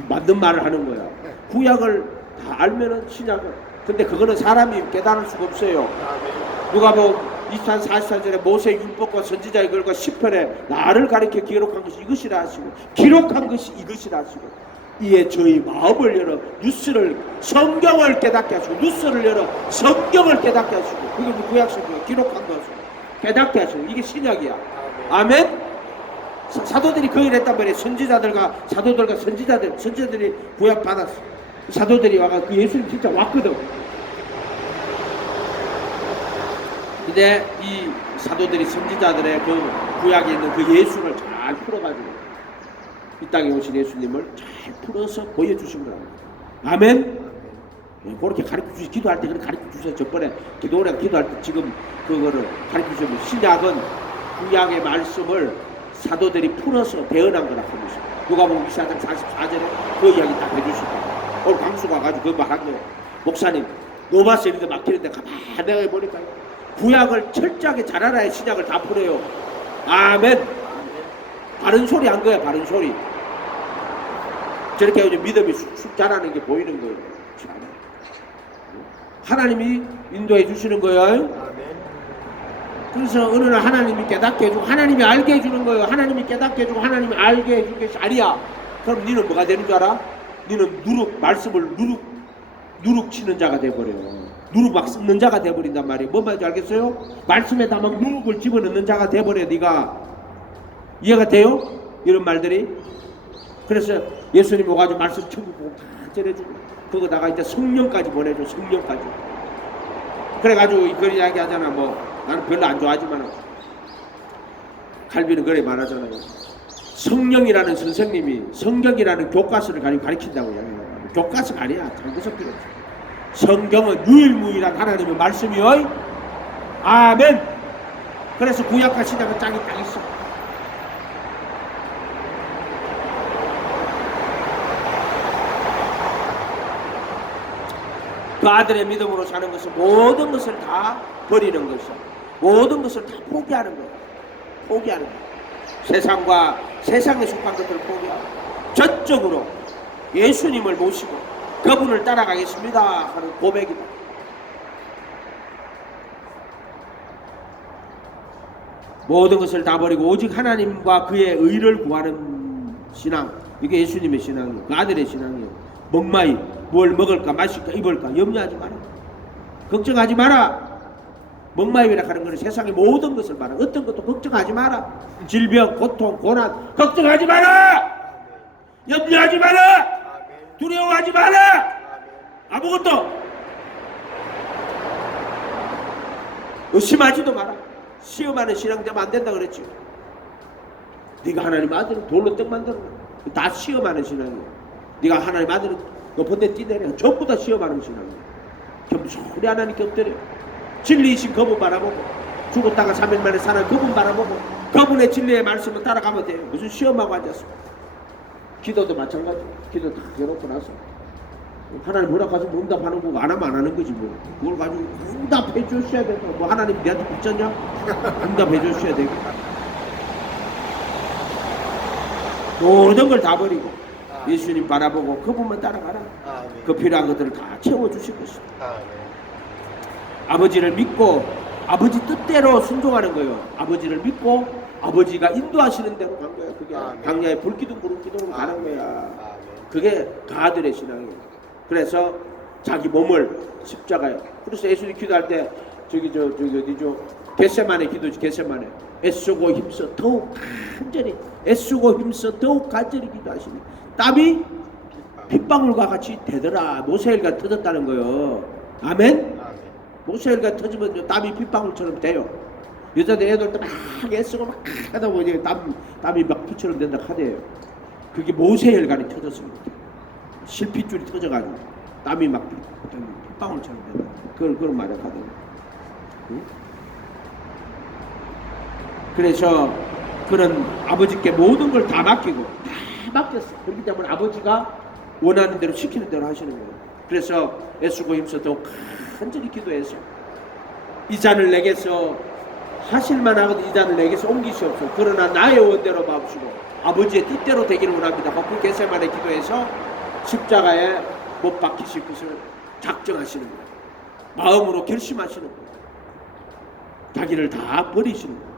맞는 말을 하는 거야. 구약을 다 알면은 신약을. 근데 그거는 사람이 깨달을 수가 없어요. 누가 뭐 23, 44절에 모세 율법과 선지자의 글과 시편에 나를 가리켜 기록한 것이 이것이라 하시고, 기록한 것이 이것이라 하시고, 이에 저희 마음을 열어 뉴스를, 성경을 깨닫게 하시고, 뉴스를 열어 성경을 깨닫게 하시고, 그게 구약 성경에 기록한 것을 깨닫게 하시고, 이게 신약이야. 아멘? 사도들이 그 일을 했단 말이에요. 선지자들과 사도들과 선지자들이 구약 받았어. 사도들이 와가 그 예수님 진짜 왔거든. 근데 이 사도들이 선지자들의 그 구약에 있는 그 예수를 잘 풀어가지고 이 땅에 오신 예수님을 잘 풀어서 보여주신 거라고. 아멘? 네, 그렇게 가르쳐 주시, 기도할 때 그렇게 가르쳐 주세요. 저번에 기도할 때 지금 그거를 가르쳐 주시면, 신약은 구약의 말씀을 사도들이 풀어서 대언한 거라 하면서 누가복음 24장 44절에 그 이야기 딱 해주시고, 오늘 강수가 가지고 그 말한 거예요. 목사님, 노바스 이런데 막히는데 가만히 보니까 구약을 철저하게 잘 알아야 신약을 다 풀어요. 아멘. 바른 소리 한 거야, 바른 소리. 저렇게 요즘 믿음이 쑥쑥 자라는 게 보이는 거예요. 하나님이 인도해 주시는 거예요. 그래서 어느 날 하나님이 깨닫게 해주고 하나님이 알게 해주는 거예요. 하나님이 깨닫게 해주고 하나님이 알게 해주는 게 아니야. 그럼 너는 뭐가 되는 줄 알아? 너는 말씀을 누룩 치는 자가 돼버려요. 누룩 막 씹는 자가 돼버린단 말이에요. 뭔 말인지 알겠어요? 말씀에다 막 누룩을 집어넣는 자가 돼버려. 네가 이해가 돼요? 이런 말들이. 그래서 예수님 오가지고 말씀 천국 보고 다 전해주고, 그거다가 이제 성령까지 보내줘. 성령까지. 그래가지고 그런 이야기 하잖아. 뭐 나는 별로 안 좋아하지만 칼빈은 그래 말하잖아요. 성령이라는 선생님이 성경이라는 교과서를 가르친다고 이야기해요. 교과서가 아니야. 장구석기로. 성경은 유일무이한 하나님의 말씀이요. 아멘. 그래서 구약과 신약은 짝이 딱 있어. 그 아들의 믿음으로 사는 것은 모든 것을 다 버리는 것이야. 모든 것을 다 포기하는 거야. 포기하는 거야. 세상과 세상에 속한 것들을 포기하고 전적으로 예수님을 모시고 그분을 따라가겠습니다 하는 고백이다. 모든 것을 다 버리고 오직 하나님과 그의 의를 구하는 신앙, 이게 예수님의 신앙이에요. 그 아들의 신앙이에요. 먹마이 뭘 먹을까 마실까 입을까 염려하지 마라. 걱정하지 마라. 먹마이라 하는 것은 세상의 모든 것을 말하. 어떤 것도 걱정하지 마라. 질병, 고통, 고난 걱정하지 마라. 염려하지 마라. 두려워하지 마라. 아무것도 의심하지도 마라. 시험하는 신앙 되면 안 된다 그랬지. 네가 하나님 아들은 돌로 떡 만들어. 다 시험하는 신앙이야. 네가 하나님 아들은 높은 데 뛰내려. 전부 다 시험하는 신앙이야. 전부 소리 하나님께 엎드려. 진리이신 그분 바라보고, 죽었다가 3일 만에 사는 그분 바라보고, 그분의 진리의 말씀을 따라가면 돼요. 무슨 시험하고 앉았어. 기도도 마찬가지. 기도 다 해놓고 나서 하나님 뭐라고 하시면 응답하는 거고, 안 하면 안 하는 거지 뭐. 그걸 가지고 응답해 주셔야 된다. 뭐 하나님 내한테 붙였냐? 응답해 주셔야 되고. 모든 걸 다 버리고 예수님 바라보고 그분만 따라가라. 그 필요한 것들을 다 채워주실 것이다. 아버지를 믿고 아버지 뜻대로 순종하는 거예요. 아버지를 믿고 아버지가 인도하시는 대로 간 거야. 그게 강야에 불기둥 구름기둥으로 가는 거야. 그게 그 아들의 신앙이에요. 그래서 자기 몸을 십자가에. 그래서 예수님 기도할 때 저기 어디죠? 겟세마네 기도지. 겟세마네 애쓰고 힘써 더욱 간절히 애쓰고 힘써 더욱 간절히 기도하시니 땀이 핏방울과 같이 되더라. 모세혈관 터졌다는 거요. 아멘. 모세혈관 터지면 땀이 핏방울처럼 돼요. 여자들 애들도 막 애쓰고 막 하다 보니 땀이 막 피처럼 된다 하대요. 그게 모세혈관이 터졌습니다. 실핏줄이 터져가지고 땀이 막 핏방울처럼 된다. 그런 말을 하대요. 응? 그래서 그런 아버지께 모든 걸 다 맡기고 다 맡겼어. 그렇기 때문에 아버지가 원하는 대로 시키는 대로 하시는 거예요. 그래서 애쓰고 힘써 더욱 간절히 기도해서 이 잔을 내게서 하실만 하거든 이 잔을 내게서 옮기시옵소서. 그러나 나의 원대로 마옵시고 아버지의 뜻대로 되기를 원합니다. 그 겟세마네 기도해서 십자가에 못 박히실 것을 작정하시는 거예요. 마음으로 결심하시는 거예요. 자기를 다 버리시는 거예요.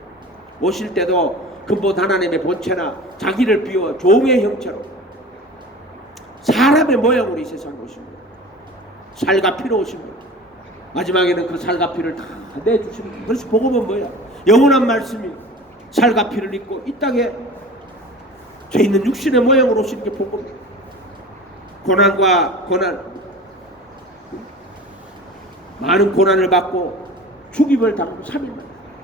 오실 때도 근본 하나님의 본체나 자기를 비워 종의 형체로 사람의 모양으로 이 세상에 오십니다. 살과 피로 오십니다. 마지막에는 그 살과 피를 다 내주십니다. 그래서 복음은 뭐야? 영원한 말씀이 살과 피를 입고 이 땅에 죄 있는 육신의 모양으로 오시는 게 복음이에요. 고난 많은 고난을 받고 죽임을 당하고 3일 만에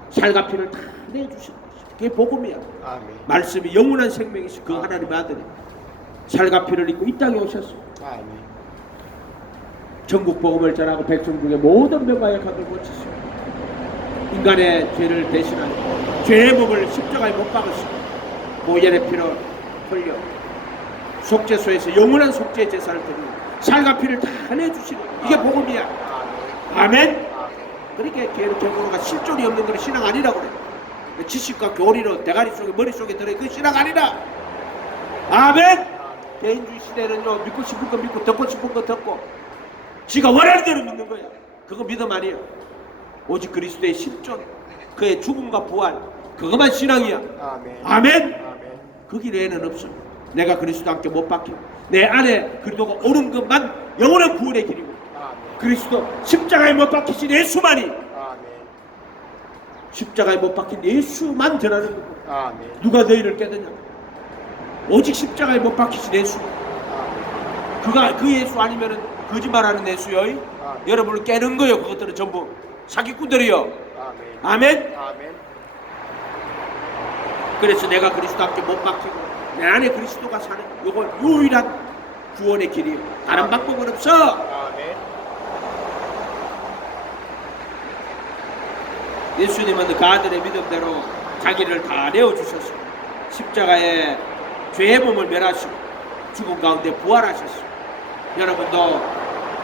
살과 피를 다 내주시는 것이 그게 복음이야. 아멘. 말씀이 영원한 생명이시 그 하나님의 아들이 살과 피를 입고 이 땅에 오셨어. 아멘. 전국 복음을 전하고 백성 중에 모든 병과 약함을 고치시고 인간의 죄를 대신하고 죄의 몸을 십자가에 못 박으시고 보혈의 피로 흘려 속죄소에서 영원한 속죄 제사를 드리고 살과 피를 다 내주시는 이게 복음이야. 아멘. 그렇게 개인적으로가 실존이 없는 건 신앙 아니라고 그래. 지식과 교리로 대가리 속에 머릿속에 들어있는 그 신앙 아니다. 아멘. 개인주의 시대는요 믿고 싶은 거 믿고 듣고 싶은 거 듣고 지가 원하는 대로 믿는 거야. 그거 믿음 아니야. 오직 그리스도의 실존 그의 죽음과 부활 그것만 신앙이야. 아멘. 아멘. 그 길 외에는 없어. 내가 그리스도와 함께 못 박혀 내 안에 그리스도가 오는 것만 영원한 구원의 길이고 그리스도 십자가에 못 박히신 예수만이 십자가에 못 박힌 예수만 전하는 거고 누가 너희를 깨드냐? 오직 십자가에 못 박히신 예수. 그가 그 예수 아니면은 거짓말하는 예수요. 여러분을 깨는 거요. 그것들은 전부 사기꾼들이요. 아멘. 그래서 내가 그리스도 함께 못 박히고 내 안에 그리스도가 사는 이건 유일한 구원의 길이요. 다른 방법은 없어. 예수님은 그 아들의 믿음대로 자기를 다 내어주셨어요. 십자가에 죄의 몸을 멸하시고 죽음 가운데 부활하셨어요. 여러분도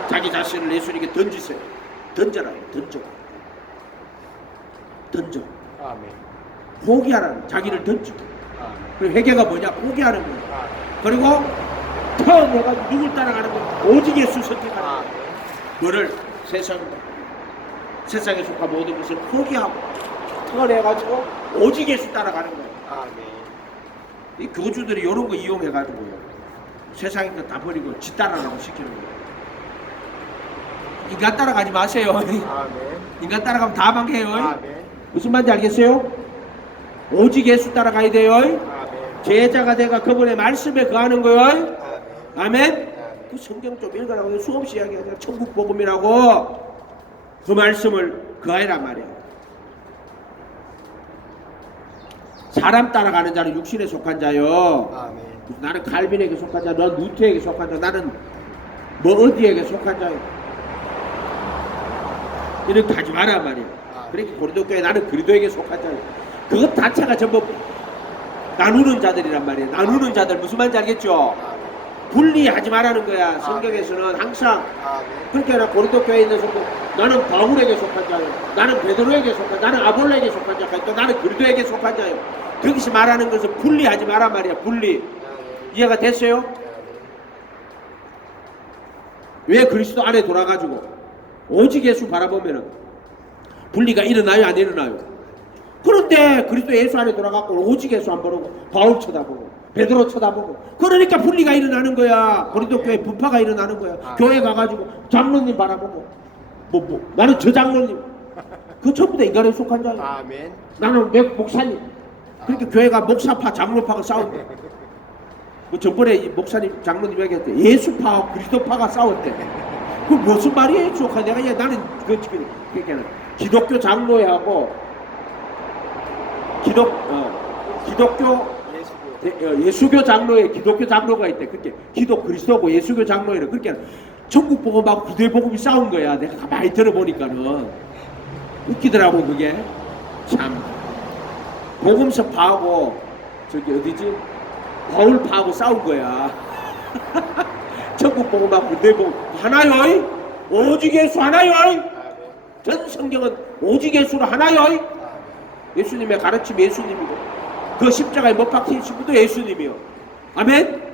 자기 자신을 예수님께 던지세요. 던져라. 던져. 아멘. 포기하라는 자기를 던지고. 그리고 회개가 뭐냐? 포기하는 거예요. 그리고 내가 누굴 따라가는 거야? 오직 예수 선택하는 거야. 너를 세상에 속한 모든 것을 포기하고 털어내가지고 오직 예수 따라가는 거예요. 이 교주들이 이런 거 이용해가지고요 세상에 거 다 버리고 지 따라가고 시키는 거예요. 인간 따라가지 마세요. 인간 따라가면 다 망해요. 무슨 말인지 알겠어요? 오직 예수 따라가야 돼요. 제자가 돼가 그분의 말씀에 거하는 거예요. 아멘. 그 성경 좀 읽으라고 수없이 이야기하잖아. 천국 복음이라고. 그 말씀을 거하란 말이야. 사람 따라가는 자는 육신에 속한 자요. 아멘. 나는 칼빈에게 속한 자, 넌 루트에게 속한 자, 나는 뭐 어디에게 속한 자요. 이렇게 하지 마란 말이야. 그러니까 고린도교회 나는 그리스도에게 속한 자요. 그것 자체가 전부 나누는 자들이란 말이야. 나누는 자들 무슨 말인지 알겠죠? 분리하지 말라는 거야. 성경에서는 항상 그렇게 하나 고린도교회에 있는 성도 나는 바울에게 속한 자요, 나는 베드로에게 속한 자요, 나는 아볼로에게 속한 자요, 또 나는 그리스도에게 속한 자요. 거기서 말하는 것은 분리하지 말란 말이야. 분리. 이해가 됐어요? 왜 그리스도 안에 돌아가지고 오직 예수 바라보면은 분리가 일어나요 안 일어나요? 그런데 그리스도 예수 안에 돌아가고 오직 예수 안 보고 바울 쳐다보고 베드로 쳐다보고 그러니까 분리가 일어나는 거야. 고린도 교회 분파가 일어나는 거야. 교회 가가지고 장로님 바라보고 나는 저 장로님 그 전부 다 인간에 속한 자예요. 아멘. 나는 목사님. 그러니까 교회가 목사파, 장로파가 싸운대. 뭐 전번에 이 목사님, 장로님 얘기했대. 예수파와 그리스도파가 싸웠대. 그 무슨 말이에요, 주옥아? 내가 나는 그러니까 기독교 장로회하고 기독교 예수교 장로회, 기독교 장로가 있대. 그렇게 기독 그리스도고 예수교 장로회는 그렇게 전국 보고 막 구대 복음이 싸운 거야. 내가 가만히 들어보니까는 웃기더라고 그게. 참 복음서 파하고 저기 어디지? 바울 파하고 싸운 거야. 전국 보고 막 구대 복음 하나요? 오직 예수 하나요? 전 성경은 오직 예수로 하나요? 예수님의 가르침 예수님이고 그 십자가에 못 박히신 분도 예수님이요. 아멘?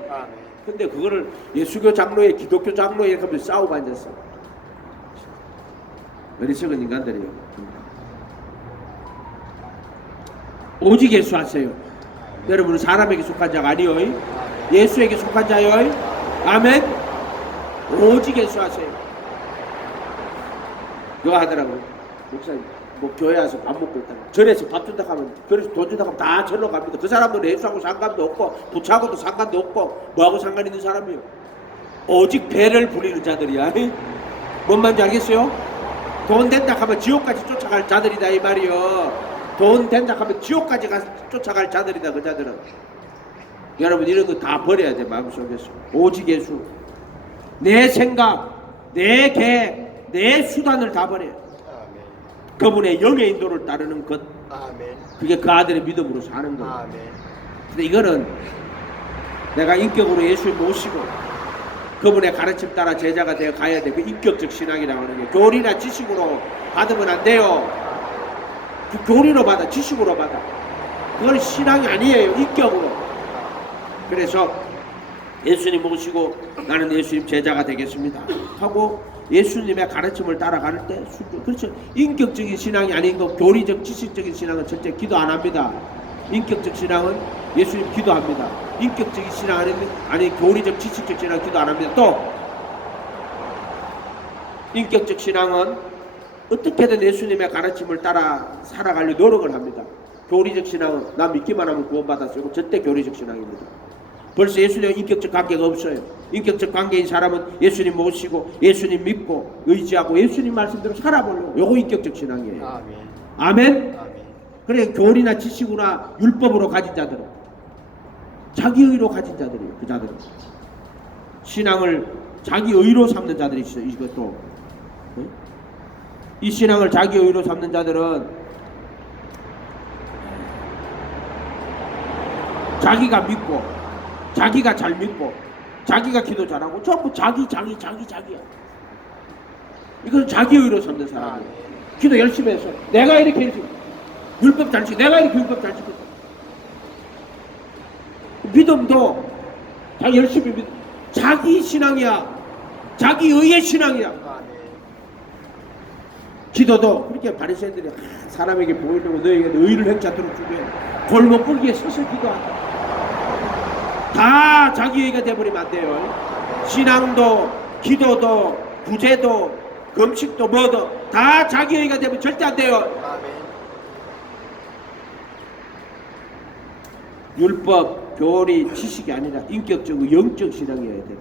근데 그거를 예수교 장로에 기독교 장로에 이렇게 하면 싸우고 앉았어. 어리석은 인간들이요. 오직 예수 하세요. 여러분은 사람에게 속한 자가 아니요. 예수에게 속한 자요. 아멘? 오직 예수 하세요. 그거 하더라고요. 목사님. 뭐 교회 와서 밥 먹고 있다가 절에서 밥 준다 하면 그래서 돈 준다 하면 다 절로 갑니다. 그 사람들은 예수하고 상관도 없고 부처하고도 상관도 없고 뭐하고 상관 있는 사람이요. 오직 배를 부리는 자들이야. 뭔 말인지 알겠어요? 돈 된다 하면 지옥까지 쫓아갈 자들이다 이 말이요. 돈 된다 하면 지옥까지 가서 쫓아갈 자들이다 그 자들은. 여러분 이런 거 다 버려야 돼 마음속에서. 오직 예수. 내 생각, 내 계획, 내 수단을 다 버려요. 그분의 영의 인도를 따르는 것. 아멘. 그게 그 아들의 믿음으로 사는 거예요. 아멘. 근데 이거는 내가 인격으로 예수를 모시고 그분의 가르침 따라 제자가 되어 가야 돼. 그 인격적 신앙이라고 하는 게 교리나 지식으로 받으면 안 돼요. 그 교리로 받아, 지식으로 받아. 그건 신앙이 아니에요. 인격으로. 그래서 예수님 모시고 나는 예수님 제자가 되겠습니다 하고 예수님의 가르침을 따라갈 때 순종. 그렇죠. 인격적인 신앙이 아닌 거, 교리적 지식적인 신앙은 절대 기도 안 합니다. 인격적 신앙은 예수님 기도합니다. 인격적인 신앙 아닌 교리적 지식적 신앙 기도 안 합니다. 또 인격적 신앙은 어떻게든 예수님의 가르침을 따라 살아가려 노력을 합니다. 교리적 신앙은 나 믿기만 하면 구원받았어요. 이거 절대 교리적 신앙입니다. 벌써 예수님과 인격적 관계가 없어요. 인격적 관계인 사람은 예수님 모시고 예수님 믿고 의지하고 예수님 말씀대로 살아보려고. 요거 인격적 신앙이에요. 아멘. 아멘? 아멘. 그래 교리나 지식이나 율법으로 가진 자들은 자기의로 가진 자들이에요. 그 자들은 신앙을 자기의로 삼는 자들이 있어요. 이것도 이 신앙을 자기의로 삼는 자들은 자기가 믿고 자기가 잘 믿고 자기가 기도 잘하고 전부 자기야. 이건 자기의로 삼는 사람이에요. 기도 열심히 해서 내가 이렇게 해서 율법 잘 지키고 내가 이렇게 율법 잘 지키고 믿음도 자기 열심히 믿 자기 신앙이야. 자기의의 신앙이야. 기도도 그렇게 바리새인들이 사람에게 보이려고 너에게 의를 행자도록 주게 골목골기에 서서 기도한다. 다 자기의가 돼버리면 안 돼요. 신앙도 기도도 구제도 금식도 뭐도 다 자기의가 되면 절대 안 돼요. 율법, 교리, 지식이 아니라 인격적, 영적 신앙이어야 돼요.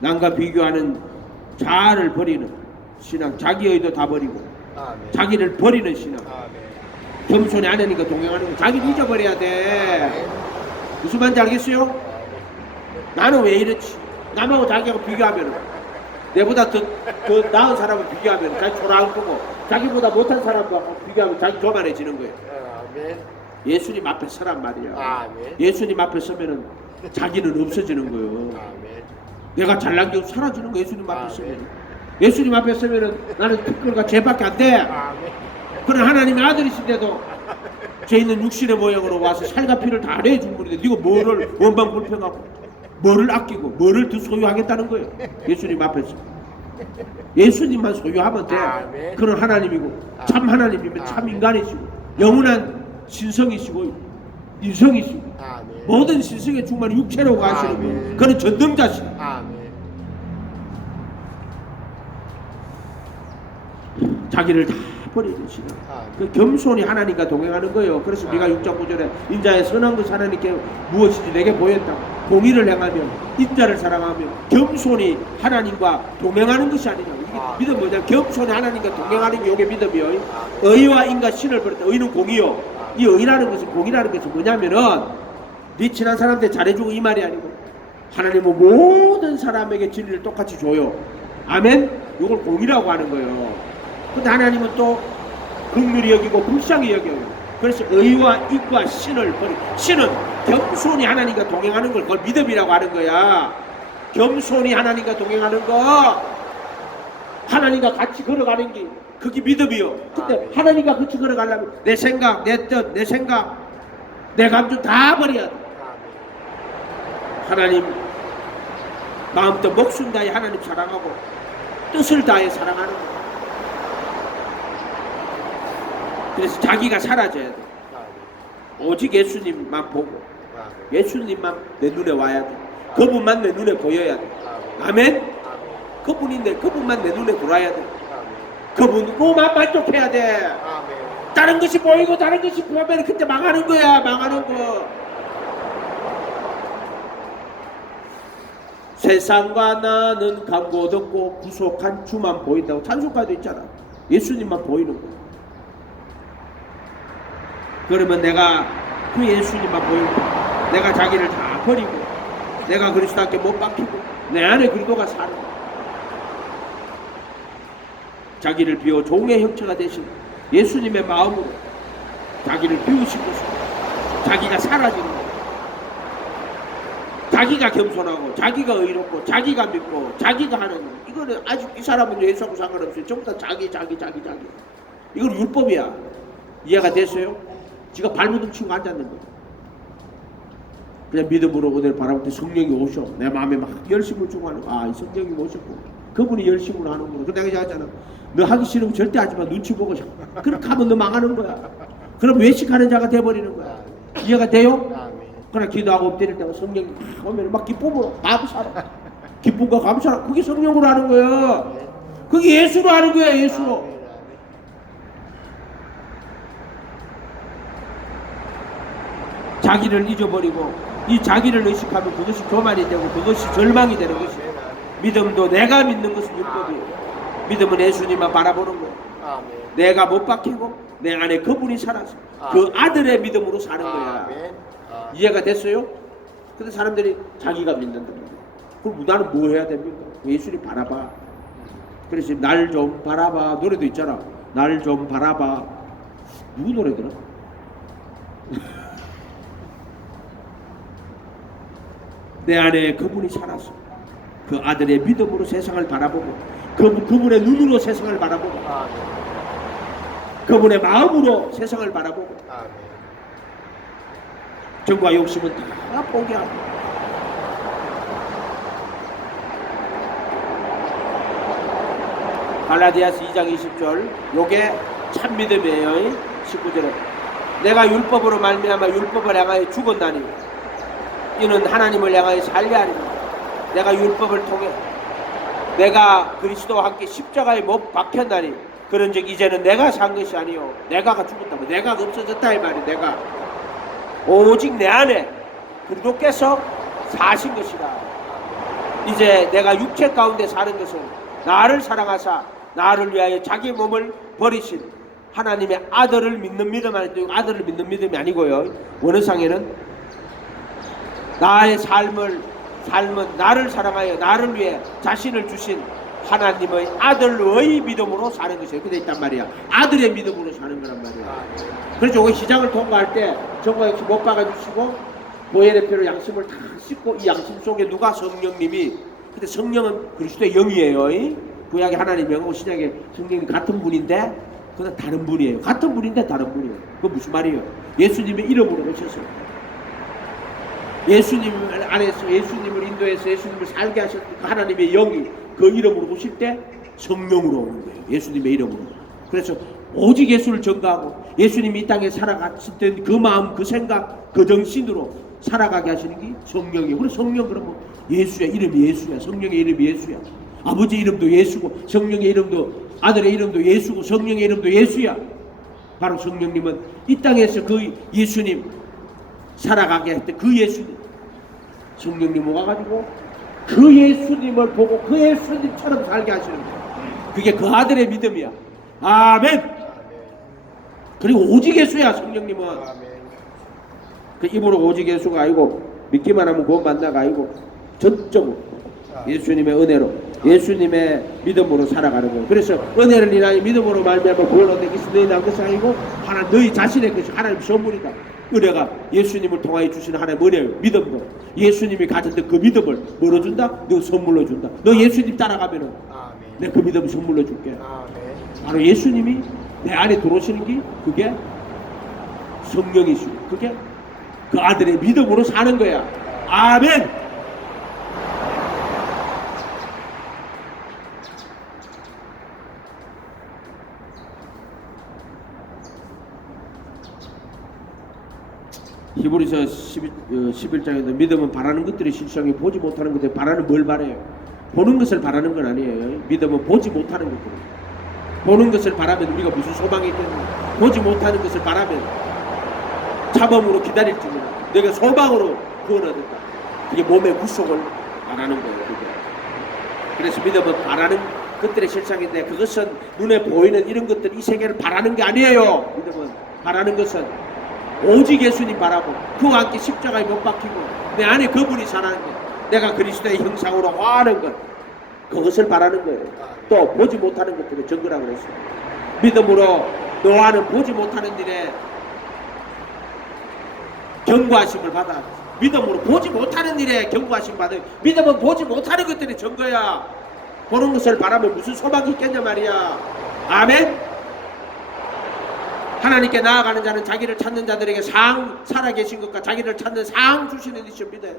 남과 비교하는 자아를 버리는 신앙, 자기의도 다 버리고 자기를 버리는 신앙. 겸손히 안 하니까 동행하는 거. 자기를 잊어버려야 돼. 무슨 말인지 알겠어요? 나는 왜 이렇지? 남하고 자기하고 비교하면 내보다 더 나은 사람을 비교하면 자기 초라한 거고 자기보다 못한 사람하고 비교하면 자기 교만해지는 거예요. 예수님 앞에 서란 말이야. 예수님 앞에 서면은 자기는 없어지는 거예요. 내가 잘난 게 사라지는 거. 예수님 앞에 서면. 예수님 앞에 서면은 나는 특별과 죄밖에 안 돼. 그런 하나님의 아들이신데도 죄 있는 육신의 모양으로 와서 살과 피를 다 내준 분인데 네가 뭐를 원방 불평하고 뭐를 아끼고 뭐를 더 소유하겠다는 거예요. 예수님 앞에서 예수님만 소유하면 돼. 그런 하나님이고 참 하나님이면 참 인간이시고 영원한 신성이시고 인성이시고 모든 신성의 충만을 육체로 가시는 분. 그는 전능자시고 자기를 다 버리는 신앙. 그 겸손이 하나님과 동행하는 거예요. 그래서 우리가 6장 9절에 인자의 선한 것을 하나님께 무엇이지 내게 보였다. 공의를 행하며 인자를 사랑하며 겸손이 하나님과 동행하는 것이 아니라 이게 믿음 뭐냐? 겸손이 하나님과 동행하는 게 이게 믿음이요. 의와 인과 신을 버렸다. 의는 공의요. 이 의라는 것은 공의라는 것은 뭐냐면은 네 친한 사람한테 잘해주고 이 말이 아니고 하나님은 모든 사람에게 진리를 똑같이 줘요. 아멘? 이걸 공의라고 하는 거예요. 근데 하나님은 또 긍휼히 여기고 불쌍히 여겨요. 그래서 의와 인과 신을 버리고 신은 겸손히 하나님과 동행하는 걸 그걸 믿음이라고 하는 거야. 겸손히 하나님과 동행하는 거 하나님과 같이 걸어가는 게 그게 믿음이요. 근데 하나님과 같이 걸어가려면 내 생각, 내 뜻, 내 생각, 내 감정 다 버려야 돼. 하나님 마음도 목숨 다해 하나님 사랑하고 뜻을 다해 사랑하는 거. 그래서 자기가 사라져야 돼. 오직 예수님만 보고 예수님만 내 눈에 와야 돼. 그분만 내 눈에 보여야 돼. 아멘? 그분인데 그분만 내 눈에 들어와야 돼. 그분만 만족해야 돼. 다른 것이 보이고 다른 것이 보면 그때 망하는 거야. 망하는 거. 세상과 나는 강고 덥고 구속한 주만 보인다고 찬송가도 있잖아. 예수님만 보이는 거. 그러면 내가 그 예수님만 보이고 내가 자기를 다 버리고 내가 그리스도께 못 박히고 내 안에 그리스도가 사는 거야. 자기를 비워 종의 형체가 되신 예수님의 마음으로 자기를 비우시고 자기가 사라지는 거야. 자기가 겸손하고 자기가 의롭고 자기가 믿고 자기가 하는 이거는 아직 이 사람은 예수하고 상관없어요. 전부 다 자기 이건 율법이야. 이해가 됐어요? 지가 발버둥 치고 앉았는 거야. 그냥 믿음으로 은혜를 바라볼 때 성령이 오셔 내 마음에 막 열심을 주고 하는 거야. 이 성령이 오셨고 그분이 열심으로 하는 거야. 그래서 내가 하잖아. 너 하기 싫으면 절대 하지 마. 눈치 보고 그렇게 하면 너 망하는 거야. 그럼 외식하는 자가 돼버리는 거야. 이해가 돼요? 그러나 기도하고 엎드릴 때가 성령이 오면 막 기쁨으로 감사라. 기쁨과 감사라. 그게 성령으로 하는 거야. 그게 예수로 하는 거야. 예수로. 자기를 잊어버리고 이 자기를 의식하면 그것이 교만이 되고 그것이 절망이 되는 것이에요. 믿음도 내가 믿는 것은 율법이에요. 믿음은 예수님만 바라보는 거예요. 내가 못 박히고 내 안에 그분이 살아서 그 아들의 믿음으로 사는 거야. 이해가 됐어요? 근데 사람들이 자기가 믿는다. 그럼 나는 뭐 해야 됩니까? 예수님 바라봐. 그래서 날 좀 바라봐 노래도 있잖아. 날 좀 바라봐. 누구 노래더라? 내 안에 그분이 살아서 그 아들의 믿음으로 세상을 바라보고 그분의 눈으로 세상을 바라보고 그분의 마음으로 세상을 바라보고 정과 욕심은 다 포기하고 갈라디아서 2장 20절 요게 참 믿음이에요. 19절에 내가 율법으로 말미암아 율법을 향하여 죽었나니 이는 하나님을 향하여 살게 하리라. 내가 율법을 통해 내가 그리스도와 함께 십자가에 못 박혔나니 그런즉 이제는 내가 산 것이 아니요 내가가 죽었다. 내가 없어졌다 이 말이야. 내가 오직 내 안에 그리스도께서 사신 것이다. 이제 내가 육체 가운데 사는 것은 나를 사랑하사 나를 위하여 자기 몸을 버리신 하나님의 아들을 믿는 믿음 아니고 아들을 믿는 믿음이 아니고요. 원어상에는 나의 삶은 나를 사랑하여 나를 위해 자신을 주신 하나님의 아들의 믿음으로 사는 것이에요. 그래 있단 말이야. 아들의 믿음으로 사는 거란 말이야. 그래서 이 시장을 통과할 때 정과 역시 못 박아주시고 보혈의 피로 양심을 다 씻고 이 양심 속에 누가 성령님이 근데 성령은 그리스도의 영이에요. 구약의 하나님의 영하고 신약의 성령이 같은 분인데 그건 다른 분이에요. 같은 분인데 다른 분이에요. 그건 무슨 말이에요? 예수님의 이름으로 오셨어요. 예수님 안에서 예수님을 인도해서 예수님을 살게 하셨던 그 하나님의 영이 그 이름으로 오실 때 성령으로 오는 거예요. 예수님의 이름으로. 그래서 오직 예수를 전가하고 예수님이 이 땅에 살아갔을 때 그 마음, 그 생각, 그 정신으로 살아가게 하시는 게 성령이에요. 그래서 성령 그러면 예수야. 이름이 예수야. 성령의 이름이 예수야. 아버지 이름도 예수고 성령의 이름도 아들의 이름도 예수고 성령의 이름도 예수야. 바로 성령님은 이 땅에서 그 예수님 살아가게 했던 그 예수님, 성령님 오가가지고 그 예수님을 보고 그 예수님처럼 살게 하시는 거야. 그게 그 아들의 믿음이야. 아멘. 그리고 오직 예수야. 성령님은 그 입으로 오직 예수가 아니고 믿기만 하면 구원 받나가 아니고 전적으로 예수님의 은혜로 예수님의 믿음으로 살아가는 거예요. 그래서 은혜를 인하여 믿음으로 말미암아 구원을 얻는 것이 너희 난 것이 아니고 하나 너희 자신의 것이 하나님의 선물이다. 은혜가 예수님을 통하여 주시는 하나님의 은혜예요. 믿음도 예수님이 가졌던 그 믿음을 뭐로 준다? 너 선물로 준다. 너 예수님 따라가면은 내가 그 믿음 선물로 줄게. 바로 예수님이 내 안에 들어오시는 게 그게 성령이시고 그게 그 아들의 믿음으로 사는 거야. 아멘. 히브리서 11장에서 믿음은 바라는 것들이 실상이 보지 못하는 것들. 바라는 뭘 바라요? 보는 것을 바라는 건 아니에요. 믿음은 보지 못하는 것들. 보는 것을 바라면 우리가 무슨 소망이 있겠느냐. 보지 못하는 것을 바라면 참음으로 기다릴 줄 몰라. 내가 소망으로 구원 얻었다. 그게 몸의 구속을 바라는 거예요. 그게. 그래서 믿음은 바라는 것들의 실상인데 그것은 눈에 보이는 이런 것들 이 세계를 바라는 게 아니에요. 믿음은 바라는 것은 오직 예수님 바라고 그와 함께 십자가에 못 박히고 내 안에 그분이 사는 것, 내가 그리스도의 형상으로 화하는 것, 그것을 바라는 거예요. 또 보지 못하는 것들을 증거라고 했어요. 믿음으로 노아는 보지 못하는 일에 경고하심을 받아. 믿음으로 보지 못하는 일에 경고하심 받아. 믿음은 보지 못하는 것들이 증거야. 보는 것을 바라면 무슨 소망이 있겠냐 말이야. 아멘. 하나님께 나아가는 자는 자기를 찾는 자들에게 살아계신 것과 자기를 찾는 상 주시는 이신 믿어요.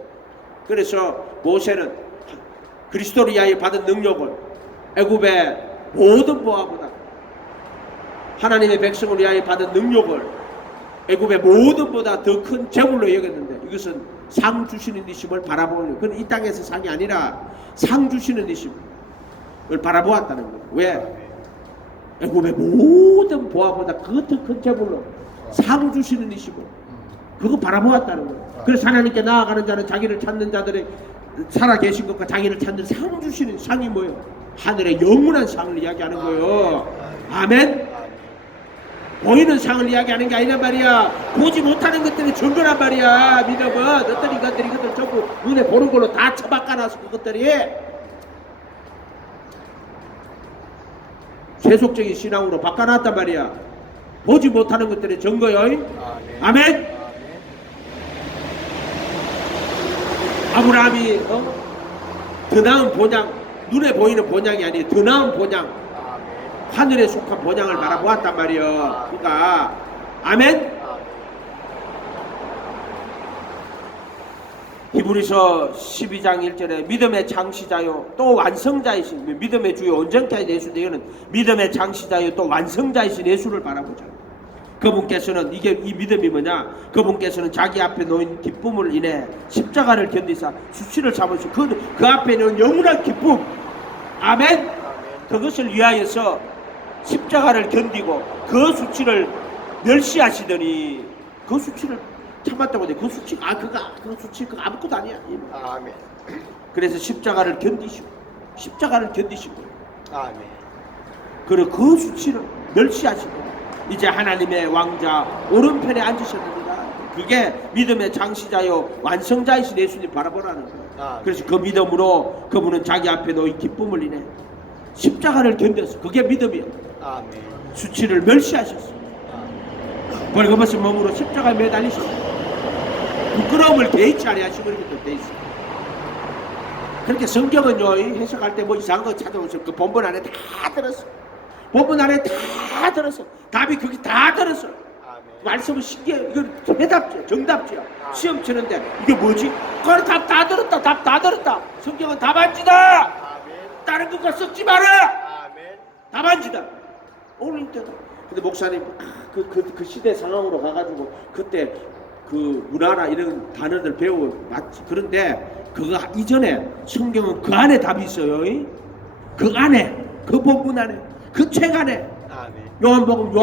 그래서 모세는 그리스도를 위하여 받은 능력을 애굽의 모든 보화보다 하나님의 백성을 위하여 받은 능력을 애굽의 모든 보다 더 큰 재물로 여겼는데 이것은 상 주시는 이심을 바라보는, 그건 이 땅에서 상이 아니라 상 주시는 이심을 바라보았다는 거예요. 왜? 애굽의 모든 보화보다 그 더 큰 재물로 상 주시는 이심을 그거 바라보았다는 거예요. 그래서 하나님께 나아가는 자는 자기를 찾는 자들의 살아계신 것과 자기를 찾는 상 주시는 상이 뭐예요? 하늘의 영원한 상을 이야기하는 거예요. 아멘. 보이는 상을 이야기하는 게 아니란 말이야. 보지 못하는 것들이 증거란 말이야. 믿음은 어떤 인간들이 이것들 전부 눈에 보는 걸로 다 처박아놔서 그것들이 세속적인 신앙으로 바꿔놨단 말이야. 보지 못하는 것들이 증거요. 아멘. 아브라함이 더 나은 본향, 눈에 보이는 본향이 아니에요. 더 나은 본향, 하늘에 속한 본향을 바라보았단 말이에요. 그러니까 아멘. 히브리서 12장 1절에 믿음의 창시자요 또 완성자이신, 믿음의 주요 온전케 예수인데 이거는 믿음의 창시자요 또 완성자이신 예수를 바라보자. 그분께서는 이 믿음이 뭐냐? 그분께서는 자기 앞에 놓인 기쁨을 인해 십자가를 견디사 수치를 참으시고 그 앞에 놓인 영원한 기쁨, 아멘. 그것을 위하여서 십자가를 견디고 그 수치를 멸시하시더니 그 수치를 참았다고 돼. 그 수치가 그 수치 그거 아무것도 아니야. 아멘. 그래서 십자가를 견디시고 아멘. 그리고 그 수치를 멸시하시고 이제 하나님의 왕자 오른편에 앉으셨습니다. 그게 믿음의 창시자요 완성자이신 예수님 바라보라는 거예요. 그래서 그 믿음으로 그분은 자기 앞에 놓인 기쁨을 인해 십자가를 견뎠어. 그게 믿음이에요. 아멘. 수치를 멸시하셨어. 벌거벗은 몸으로 십자가에 매달리셨어. 부끄러움을 개의치 아니하시고 이렇게 또 돼 있어. 그렇게 성경은요 해석할 때 뭐 이상한 거 찾아오셔. 그 본문 안에 다 들었어. 본문 안에 다 들었어. 답이 거기 다 들었어. 말씀은 신기해. 이건 해답지야, 정답지야. 시험 치는데 이게 뭐지? 그걸 답 다 들었다. 답 다 들었다. 성경은 답안지다. 다른 것과 섞지 마라. 답안지다. 오늘 때다. 근데 목사님 그 시대 상황으로 가가지고 그때 그 문화나 이런 단어들 배워 맞지. 그런데 그거 이전에 성경은 그 안에 답이 있어요. 그 안에 그 본문 안에 그 책 안에 아멘. 요한복음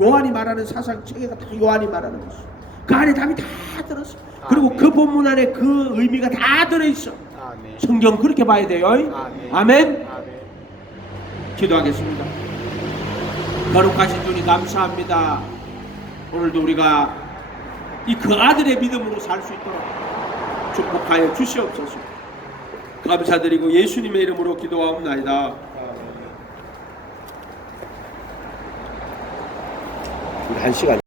요한이 말하는 사상 체계가 다 요한이 말하는 것이 그 안에 답이 다 들었어. 그리고 아멘. 그 본문 안에 그 의미가 다 들어있어. 아멘. 성경 그렇게 봐야 돼요. 아멘. 아멘. 아멘. 기도하겠습니다. 거룩하신 주님 감사합니다. 오늘도 우리가 이 그 아들의 믿음으로 살 수 있도록 축복하여 주시옵소서. 감사드리고 예수님의 이름으로 기도하옵나이다. 우리 한 시간